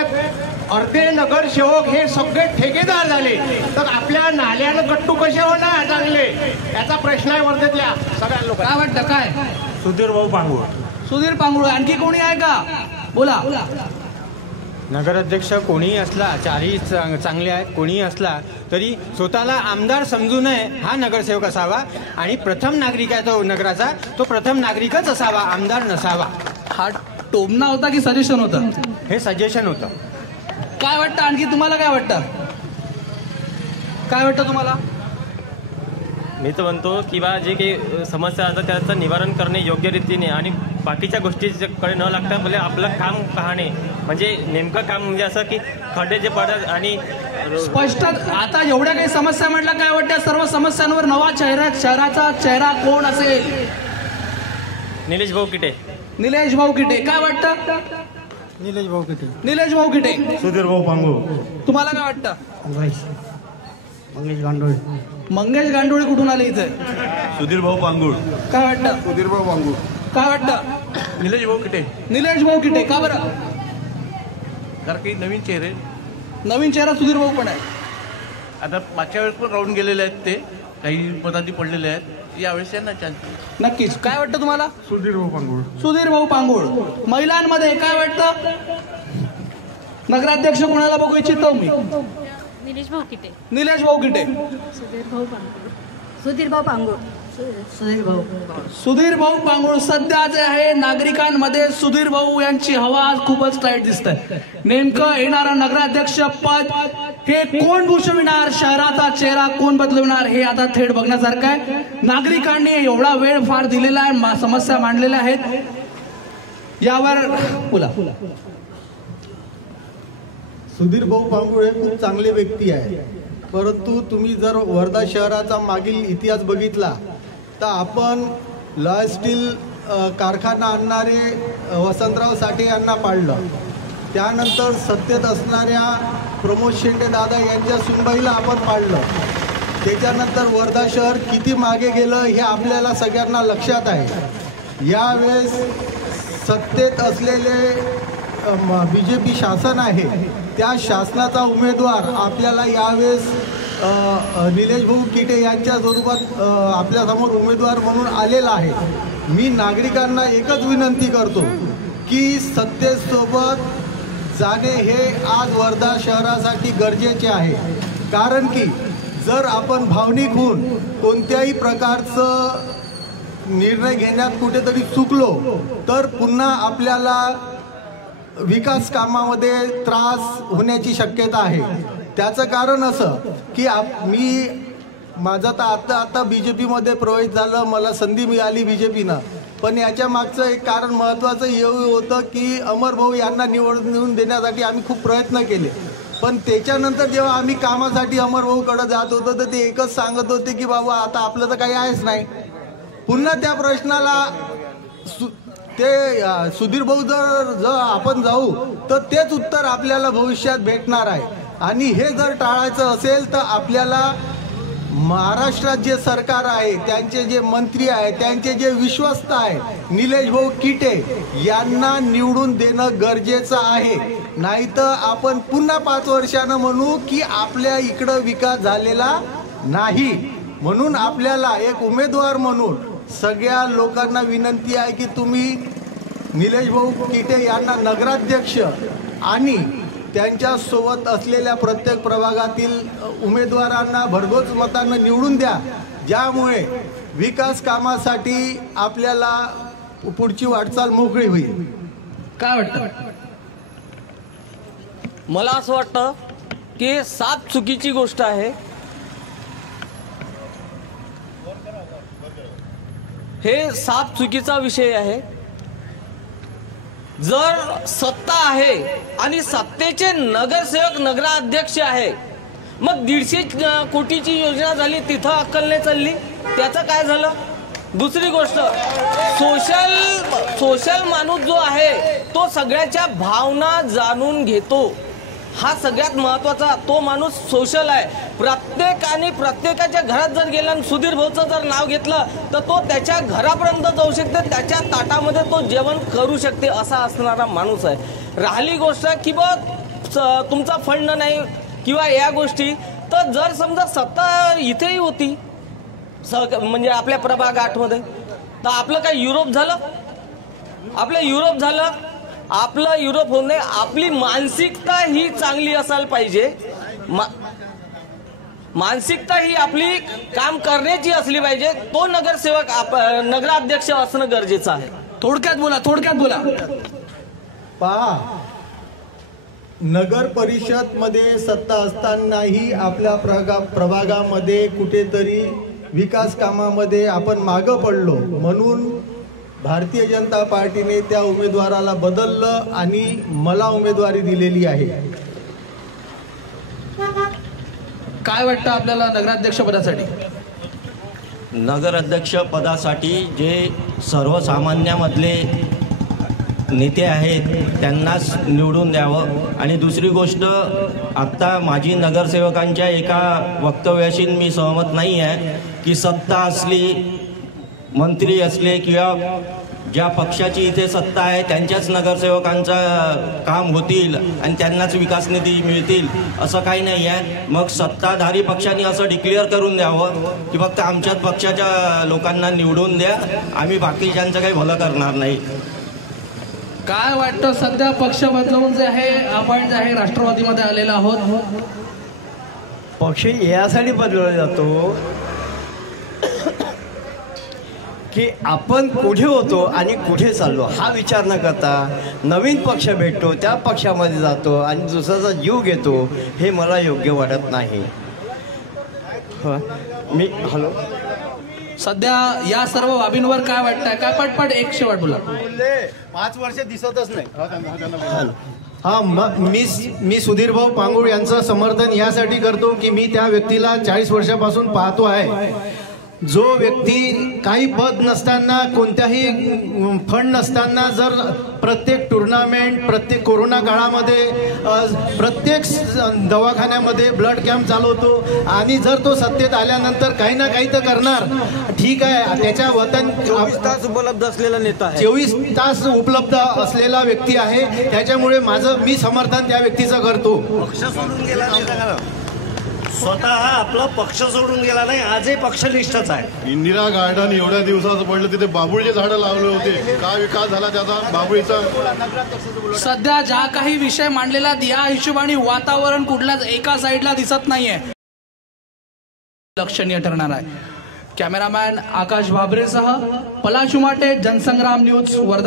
अर्धे नगरसेवक हे सगळे ठेकेदार झाले. तर आपल्या नाल्यानं कट्टू कसे होणार चांगले, याचा प्रश्न आहे वर्धेतल्या सगळ्या लोक. काय वाटतं? काय? सुधीर भाऊ पांगुळ. सुधीर पांगुळ. आणखी कोणी आहे का? बोला. नगराध्यक्ष कोणीही असला, चारही चांगले आहेत, कोणीही असला तरी स्वतःला आमदार समजू नये हा नगरसेवक असावा. आणि प्रथम नागरिक आहे तो नगराचा, तो प्रथम नागरिकच असावा, आमदार नसावा. हा टोमना होता की सजेशन होतं? हे सजेशन होतं. काय वाटतं? आणखी तुम्हाला काय वाटतं? काय वाटतं तुम्हाला? मी तर म्हणतो की बा जे काही समस्या असतात त्याचं निवारण करणे योग्य रीतीने आणि बाकीच्या गोष्टीकडे न लागता म्हणजे आपलं काम पाहणे, म्हणजे नेमकं काम म्हणजे असं की खड्डे जे पडतात आणि स्पष्ट. आता एवढ्या काही समस्या म्हटल्या, काय वाटतं सर्व समस्यांवर नवा शहराचा चेहरा कोण असेल? निलेश भाऊ किटे. निलेश भाऊ किटे. काय वाटतं? निलेश भाऊ किटे. निलेश भाऊ किटे. सुधीर भाऊ पांगुळ. तुम्हाला काय वाटतं? मंगेश गांडोळे. मंगेश गांडोळे कुठून आले इथे? सुधीर भाऊ पांगुळ. काय वाटतं? सुधीर भाऊ पांगुळ. काय वाटतं? निलेश भाऊ किटे. निलेश भाऊ किटे. का बरं? कारण काही नवीन चेहरे, नवीन चेहरा सुधीर भाऊ पण आहे. आता मागच्या वेळेस पण राहून गेलेले आहेत, ते काही पदांनी पडलेले आहेत, यावेळेस यांना चान्स. नक्कीच. काय वाटतं तुम्हाला? सुधीर भाऊ पांगुळ. सुधीर भाऊ पांगुळ. महिलांमध्ये काय वाटतं? नगराध्यक्ष कोणाला बघू इच्छितो मी? निलेश भाऊ किटे. निलेश भाऊ किटे. सुधीर भाऊ पांगुळ. सुधीर भाऊ पांगुळ. सुधीर भाऊ पांगुळ. सध्या जे आहे नागरिकांमध्ये सुधीर भाऊ यांची हवा खूपच टाईट दिसत आहे. नेमकं येणारं नगराध्यक्ष पद हे कोण भूषविणार, शहराचा चेहरा कोण बदलवणार, हे आता थेट बघण्यासारखं आहे. नागरिकांनी एवढा वेळ फार दिलेला आहे, समस्या मांडलेल्या आहेत, यावर बोला. सुधीर भाऊ पांगुळ हे खूप चांगले व्यक्ती आहे, परंतु तुम्ही जर वर्धा शहराचा मागील इतिहास बघितला तर आपण लॉय स्टील कारखाना आणणारे वसंतराव साठे यांना पाडलं. त्यानंतर सत्तेत असणाऱ्या प्रमोद शेंडे दादा यांच्या सुनबाईला आपण पाडलं. त्याच्यानंतर वर्धा शहर किती मागे गेलं हे आपल्याला सगळ्यांना लक्षात आहे. यावेळेस सत्तेत असलेले BJP शासन आहे, त्या शासनाचा उमेदवार आपल्याला यावेळेस निलेश भाऊ किटे यांच्या स्वरूपात आपल्यासमोर उमेदवार म्हणून आलेला आहे. मी नागरिकांना एकच विनंती करतो की सत्तेसोबत जाणे हे आज वर्धा शहरासाठी गरजेचे आहे. कारण की जर आपण भावनिक होऊन कोणत्याही प्रकारचं निर्णय घेण्यात कुठेतरी चुकलो तर पुन्हा आपल्याला विकास कामामध्ये त्रास होण्याची शक्यता आहे. त्याचं कारण असं की माझं तर आता बीजेपीमध्ये प्रवेश झालं, मला संधी मिळाली बीजेपीनं, पण याच्या मागचं एक कारण महत्त्वाचं हे होतं की अमर भाऊ यांना निवडून देण्यासाठी आम्ही खूप प्रयत्न केले. पण त्याच्यानंतर जेव्हा आम्ही कामासाठी अमर भाऊकडे जात होतो तर ते एकच सांगत होते की बाबा आता आपलं तर काही आहेच नाही. पुन्हा त्या प्रश्नाला सुधीर भाऊ जर आपण जाऊ तर तेच उत्तर आपल्याला भविष्यात भेटणार आहे. आणि हे जर टाळायचं असेल तर आपल्याला महाराष्ट्रात जे सरकार आहे, त्यांचे जे मंत्री आहे, त्यांचे जे विश्वस्त आहे निलेश भाऊ किटे यांना निवडून देणं गरजेचं आहे. नाहीतर आपण पुन्हा 5 वर्षानं म्हणू की आपल्या इकडं विकास झालेला नाही. म्हणून आपल्याला एक उमेदवार म्हणून सगळ्या लोकांना विनंती आहे की तुम्ही निलेश भाऊ किटे यांना नगराध्यक्ष आणि त्यांच्या सोबत असलेल्या प्रत्येक प्रभागातील उमेदवारांना भरघोस मतांना निवडून द्या, ज्यामुळे विकास कामासाठी आपल्याला पुढची वाटचाल मोकळी होईल. काय वाटतं? मला असं वाटतं की साफ चुकीची गोष्ट आहे. हे साफ चुकीचा विषय आहे. जर सत्ता आहे आणि सत्तेचे नगरसेवक नगराध्यक्ष आहे, मग 150 कोटीची योजना झाली, तिथं अक्कल नाही चालली, त्याचं काय झालं? दुसरी गोष्ट, सोशल माणूस जो आहे तो सगळ्याच्या भावना जाणून घेतो. हा सगळ्यात महत्वाचा, तो माणूस सोशल आहे. प्रत्येकाच्या घरात जर गेला आणि सुधीर भाऊचं जर नाव घेतलं तर तो त्याच्या घरापर्यंत जाऊ शकते, त्याच्या ताटामध्ये तो जेवण करू शकते, असा असणारा माणूस आहे. राहिली गोष्ट की बा तुमचा फंड नाही किंवा या गोष्टी, तर जर समजा सत्ता इथेही होती म्हणजे आपल्या प्रभाग 8 मध्ये, तर आपलं काय युरोप झालं? आपलं युरोप होणे, आपली मानसिकता ही चांगली असायला पाहिजे. मानसिकता ही आपली काम करण्याची असली पाहिजे. तो नगरसेवक नगराध्यक्ष असणं गरजेचं आहे. थोडक्यात बोला. पहा, नगर परिषद मध्ये सत्ता असतानाही आपल्या प्रभागामध्ये कुठेतरी विकास कामामध्ये आपण मागं पडलो, म्हणून भारतीय जनता पार्टीने त्या उमेदवाराला बदललं आणि मला उमेदवारी दिलेली आहे. काय वाटतं आपल्याला नगराध्यक्ष पदासाठी? नगराध्यक्ष पदासाठी जे सर्वसामान्यामधले नेते आहेत त्यांनाच निवडून द्यावं. आणि दुसरी गोष्ट, आत्ता माजी नगरसेवकांच्या एका वक्तव्याशी मी सहमत नाही आहे की सत्ता असली, मंत्री असले किंवा ज्या पक्षाची इथे सत्ता आहे त्यांच्याच नगरसेवकांचं काम होतील आणि त्यांनाच विकास निधी मिळतील असं काही नाही आहे. मग सत्ताधारी पक्षांनी असं डिक्लेअर करून द्यावं की फक्त आमच्याच पक्षाच्या लोकांना निवडून द्या, आम्ही बाकीच्यांचं काही भलं करणार नाही. काय वाटतं, सध्या पक्ष बदलवून जे आहे, आपण जे आहे राष्ट्रवादीमध्ये आलेलो आहोत, पक्ष यासाठी बदलला जातो की आपण कुठे होतो आणि कुठे चाललो हा विचार न करता नवीन पक्ष भेटतो, त्या पक्षामध्ये जातो आणि दुसऱ्याचा जीव घेतो, हे मला योग्य वाटत नाही. हॅलो, सध्या या सर्व बाबींवर काय वाटतंय? काय पटपट एक शेवट बोला. 5 वर्ष दिसतच नाही. मी सुधीर भाऊ पांगुळ यांचं समर्थन यासाठी करतो की मी त्या व्यक्तीला 40 वर्षापासून पाहतो आहे. जो व्यक्ती काही पद नसताना, कोणत्याही फंड नसताना जर प्रत्येक टुर्नामेंट, प्रत्येक कोरोना काळामध्ये प्रत्येक दवाखान्यामध्ये ब्लड कॅम्प चालवतो आणि जर तो सत्तेत आल्यानंतर काही ना काही तर करणार, ठीक आहे, त्याच्या वतन 24 तास उपलब्ध असलेला नेता आहे, 24 तास उपलब्ध असलेला व्यक्ती आहे. त्याच्यामुळे मी समर्थन त्या व्यक्तीचं करतो. पक्ष सोडून गेला नाही, स्वतः आपला पक्ष सोडून गेला नाही, आजही पक्षनिष्ठच आहे. इंदिरा गार्डन एवढ्या दिवसाचं पडलं, तिथे बाबुळीचे झाडं लावले होते, काय विकास झाला त्याचा बाबुळीचा? सध्या ज्या काही विषय मांडलेला या हिशोबाने वातावरण कुठल्याच एका साईडला दिसत नाहीये, लक्षणीय ठरणार आहे. कॅमेरामॅन आकाश भाबरेसह पलाश उमाटे, जनसंग्राम न्यूज, वर्धा.